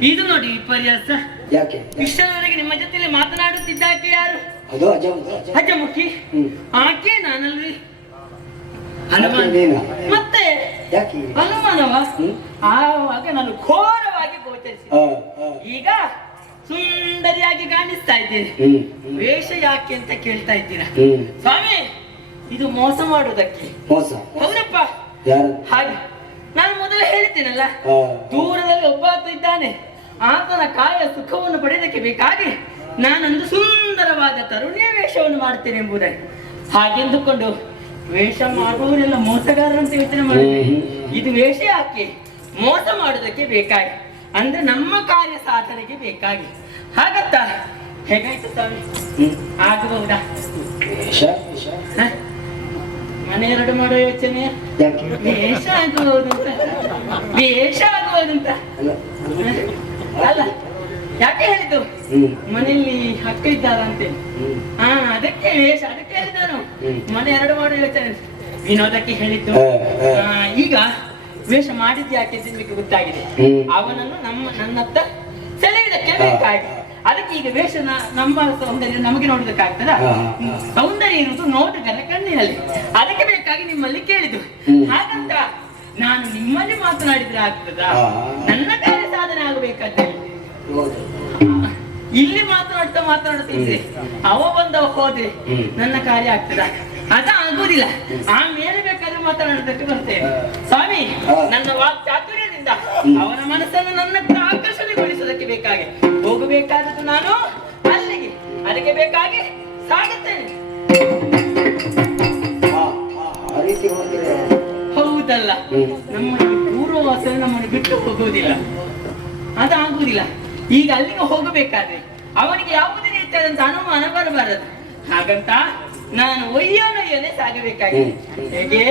ಇದು ನೋಡಿ ವಿಪರ್ಯಾಸ. ಯಾಕೆ ಇಷ್ಟರವರೆಗೆ ನಿಮ್ಮ ಜೊತೆಲಿ ಮಾತನಾಡುತ್ತಿದ್ದಾಕೆ ಯಾರು? ಅದು ಅಜ್ಜಮುಖಿ. ಆಕೆ ನಾನಲ್ರಿ? ಹನುಮಾನ್. ಮತ್ತೆ ಹನುಮಾನವ? ಆವಾಗ ನಾನು ಘೋರವಾಗಿ ಗೋಚರಿಸಿದೆ. ಈಗ ಸುಂದರಿಯಾಗಿ ಕಾಣಿಸ್ತಾ ಇದ್ದೇನೆ. ವೇಷ ಯಾಕೆ ಅಂತ ಕೇಳ್ತಾ ಇದ್ದೀರಾ? ಸ್ವಾಮಿ, ಇದು ಮೋಸ ಮಾಡುವುದಕ್ಕೆ. ಮೋಸ? ಹೌದಪ್ಪ. ಹಾಗೆ ನಾನು ಮೊದಲು ಹೇಳಿದ್ದೇನಲ್ಲ, ದೂರದಲ್ಲಿ ಒಬ್ಬ ಆತ ಇದ್ದಾನೆ, ಆತನ ಕಾಯ ಸುಖವನ್ನು ಪಡೆಯೋದಕ್ಕೆ ಬೇಕಾಗಿ ನಾನೊಂದು ಸುಂದರವಾದ ತರುಣಿಯ ವೇಷವನ್ನು ಮಾಡ್ತೇನೆ ಎಂಬುದಾಗಿ ಹಾಗೆಂದುಕೊಂಡು ವೇಷ ಮಾಡುವವರೆಲ್ಲ ಮೋಸಗಾರರಂತ ಯೋಚನೆ ಮಾಡಿದೆ. ಇದು ವೇಷ ಯಾಕೆ? ಮೋಸ ಮಾಡೋದಕ್ಕೆ ಬೇಕಾಗಿ, ಅಂದ್ರೆ ನಮ್ಮ ಕಾರ್ಯ ಸಾಧನೆಗೆ ಬೇಕಾಗಿ. ಹಾಗತ್ತ ಹೇಗಾಯ್ತು ಸ್ವಾಮಿ? ಆಗಬಹುದಾ? ಮನೆ ಎರಡು ಮಾಡೋ ಯೋಚನೆ ವೇಷ ಆಗುವುದಂತ. ವೇಷ ಆಗುವುದಂತ ಅಲ್ಲ, ಯಾಕೆ ಹೇಳಿದ್ದು? ಮನೆಯಲ್ಲಿ ಅಕ್ಕ ಇದ್ದಾರಂತೆ. ಅದಕ್ಕೆ ವೇಷ, ಅದಕ್ಕೆ ಹೇಳಿದ್ದಾನು ಮನೆ ಎರಡು ಮಾಡೋ ಯೋಚನೆ. ವಿನೋದಕ್ಕೆ ಹೇಳಿದ್ದು. ಈಗ ವೇಷ ಮಾಡಿದ್ ಯಾಕೆ ನಿಮಗೆ ಗೊತ್ತಾಗಿದೆ. ಅವನನ್ನು ನನ್ನತ್ತ ಸೆಳೆಯುವುದಕ್ಕೆ ಬೇಕಾಗಿ. ಅದಕ್ಕೆ ಈಗ ವೇಷ ನಮ್ಮ ಸೌಂದರ್ಯ ನಮಗೆ ನೋಡುವುದಕ್ಕಾಗ್ತದ? ಸೌಂದರ್ಯ ಇರುವುದು ನೋಟಗರ ಕಣ್ಣಿನಲ್ಲಿ. ಅದಕ್ಕೆ ಬೇಕಾಗಿ ನಿಮ್ಮಲ್ಲಿ ಕೇಳಿದ್ದು. ಹಾಗಂತ ನಾನು ನಿಮ್ಮಲ್ಲಿ ಮಾತನಾಡಿದ್ರೆ ಆಗ್ತದ? ನನ್ನ ಕಾರ್ಯ ಸಾಧನೆ ಆಗಬೇಕಾದ್ರೆ ಇಲ್ಲಿ ಮಾತನಾಡ್ತಿದ್ರೆ ಅವ ಬಂದವ ಹೋದ್ರೆ ನನ್ನ ಕಾರ್ಯ ಆಗ್ತದ? ಅದ ಆಗುದಿಲ್ಲ. ಆಮೇಲೆ ಬೇಕಾದ್ರೆ ಮಾತನಾಡೋದಕ್ಕೆ ಬರ್ತೇನೆ. ಸ್ವಾಮಿ, ನನ್ನ ವಾಕ್ ಚಾತುರ್ಯದಿಂದ ಅವನ ಮನಸ್ಸನ್ನು ನನ್ನ ಆಕರ್ಷಣೆಗೊಳಿಸೋದಕ್ಕೆ ಬೇಕಾಗಿ ಹೋಗಬೇಕಾದದ್ದು ನಾನು ಅಲ್ಲಿಗೆ. ಅದಕ್ಕೆ ಬೇಕಾಗಿ ಸಾಗುತ್ತೇನೆ. ಹೌದಲ್ಲ, ನಮ್ಮ ಪೂರ್ವವಾಸನೆ ನಮ್ಮನ್ನು ಬಿಟ್ಟು ಹೋಗುವುದಿಲ್ಲ, ಅದಾಗುವುದಿಲ್ಲ. ಈಗ ಅಲ್ಲಿಗೆ ಹೋಗಬೇಕಾದ್ರೆ ಅವನಿಗೆ ಯಾವುದೇ ರೀತಿಯಾದಂತ ಅನುಮಾನ ಬರಬಾರದು. ಹಾಗಂತ ನಾನು ಒಯ್ಯೋನೊಯ್ಯನೆ ಸಾಗಬೇಕಾಗಿದೆ. ಹೇಗೆ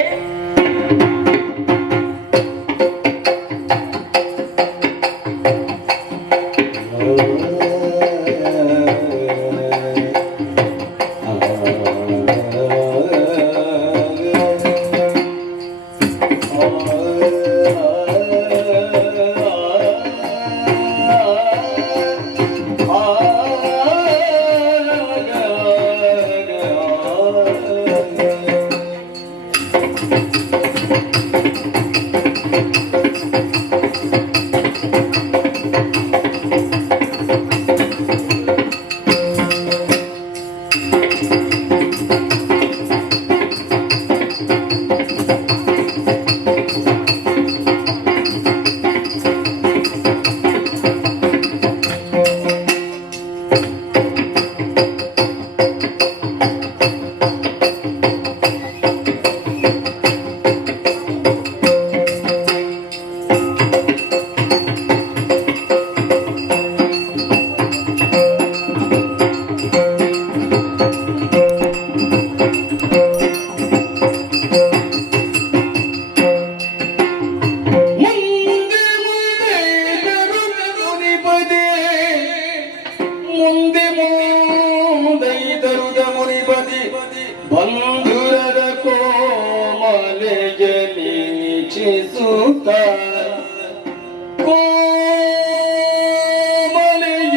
ಕೋಮಲೆಯ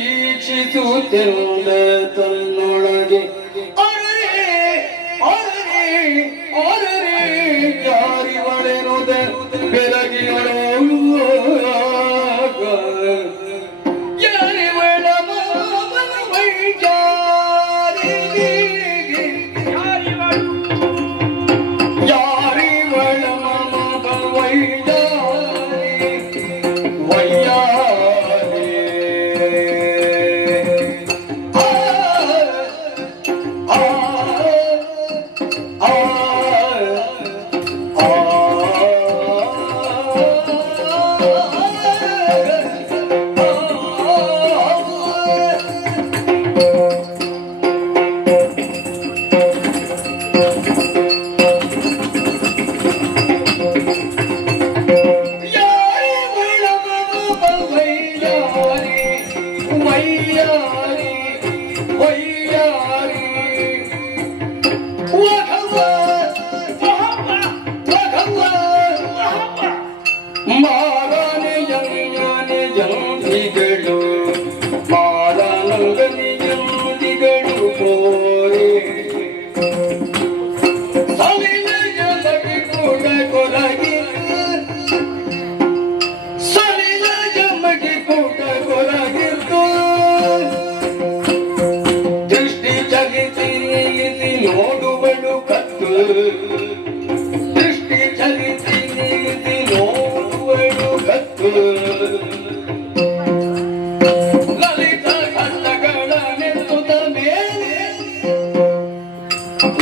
ಈಕ್ಷಿಸುತ್ತಿರುವುದ ತನ್ನೊಳಗೆ ಅರೆ ಅರೆ ಅರೆ ಯಾರಿವಳೆನುದ ಬೆಳಗಿನೊಳಗ ಯಾರಿವಳ ಯಾರಿವಳ ಮಮ ವೈಯಾರಿ ಆ ಆ ಆ ಮಾರಾಣಿಗಳು ಮಾರಾನಂಗನಿಗಳು ಕೋರೆ ಸಲಿಲೆಯ ಬಗೆ ಕೂಡ ಕೊರಗಿ ಸಲಿಲೆಯ ಬಗೆ ಕೂಡ ಕೊರಗಿತ್ತು ದೃಷ್ಟಿ ಚಲಿಸಿ ನೋಡುವಳು ಕತ್ತು ದೃಷ್ಟಿ ಚಲಿಸಿ ನೋಡುವಳು ಕತ್ತು ಲಲಿತ ಹಸ್ತಗಳ ನೆತ್ತುದ ಮೇಲೆ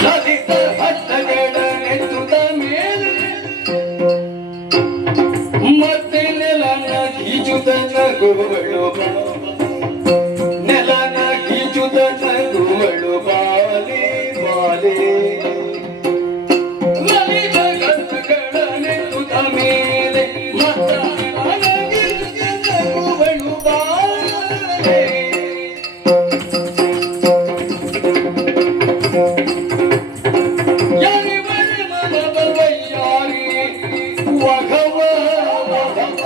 ಲಲಿತ ಹಸ್ತಗಳ ನೆತ್ತುದ ಮೇಲೆ ಮತ್ತೆ ನೆಲನ ಗೀಚುತ ನಗುವಳು ನೆಲನ ಗೀಚುತ ನಗುವಳು ಬಾಲೆ ಬಾಲೆ ಲಲಿತ ಹಸ್ತಗಳ ನೆತ್ತುದ ಮೇಲೆ ಮತ್ತೆ ನಗುವಳು ಬಾಲೆ ಯಾರಿ ಬಳಿ ಮನದ ವೈಯಾರಿ ವಘವ ವಘವ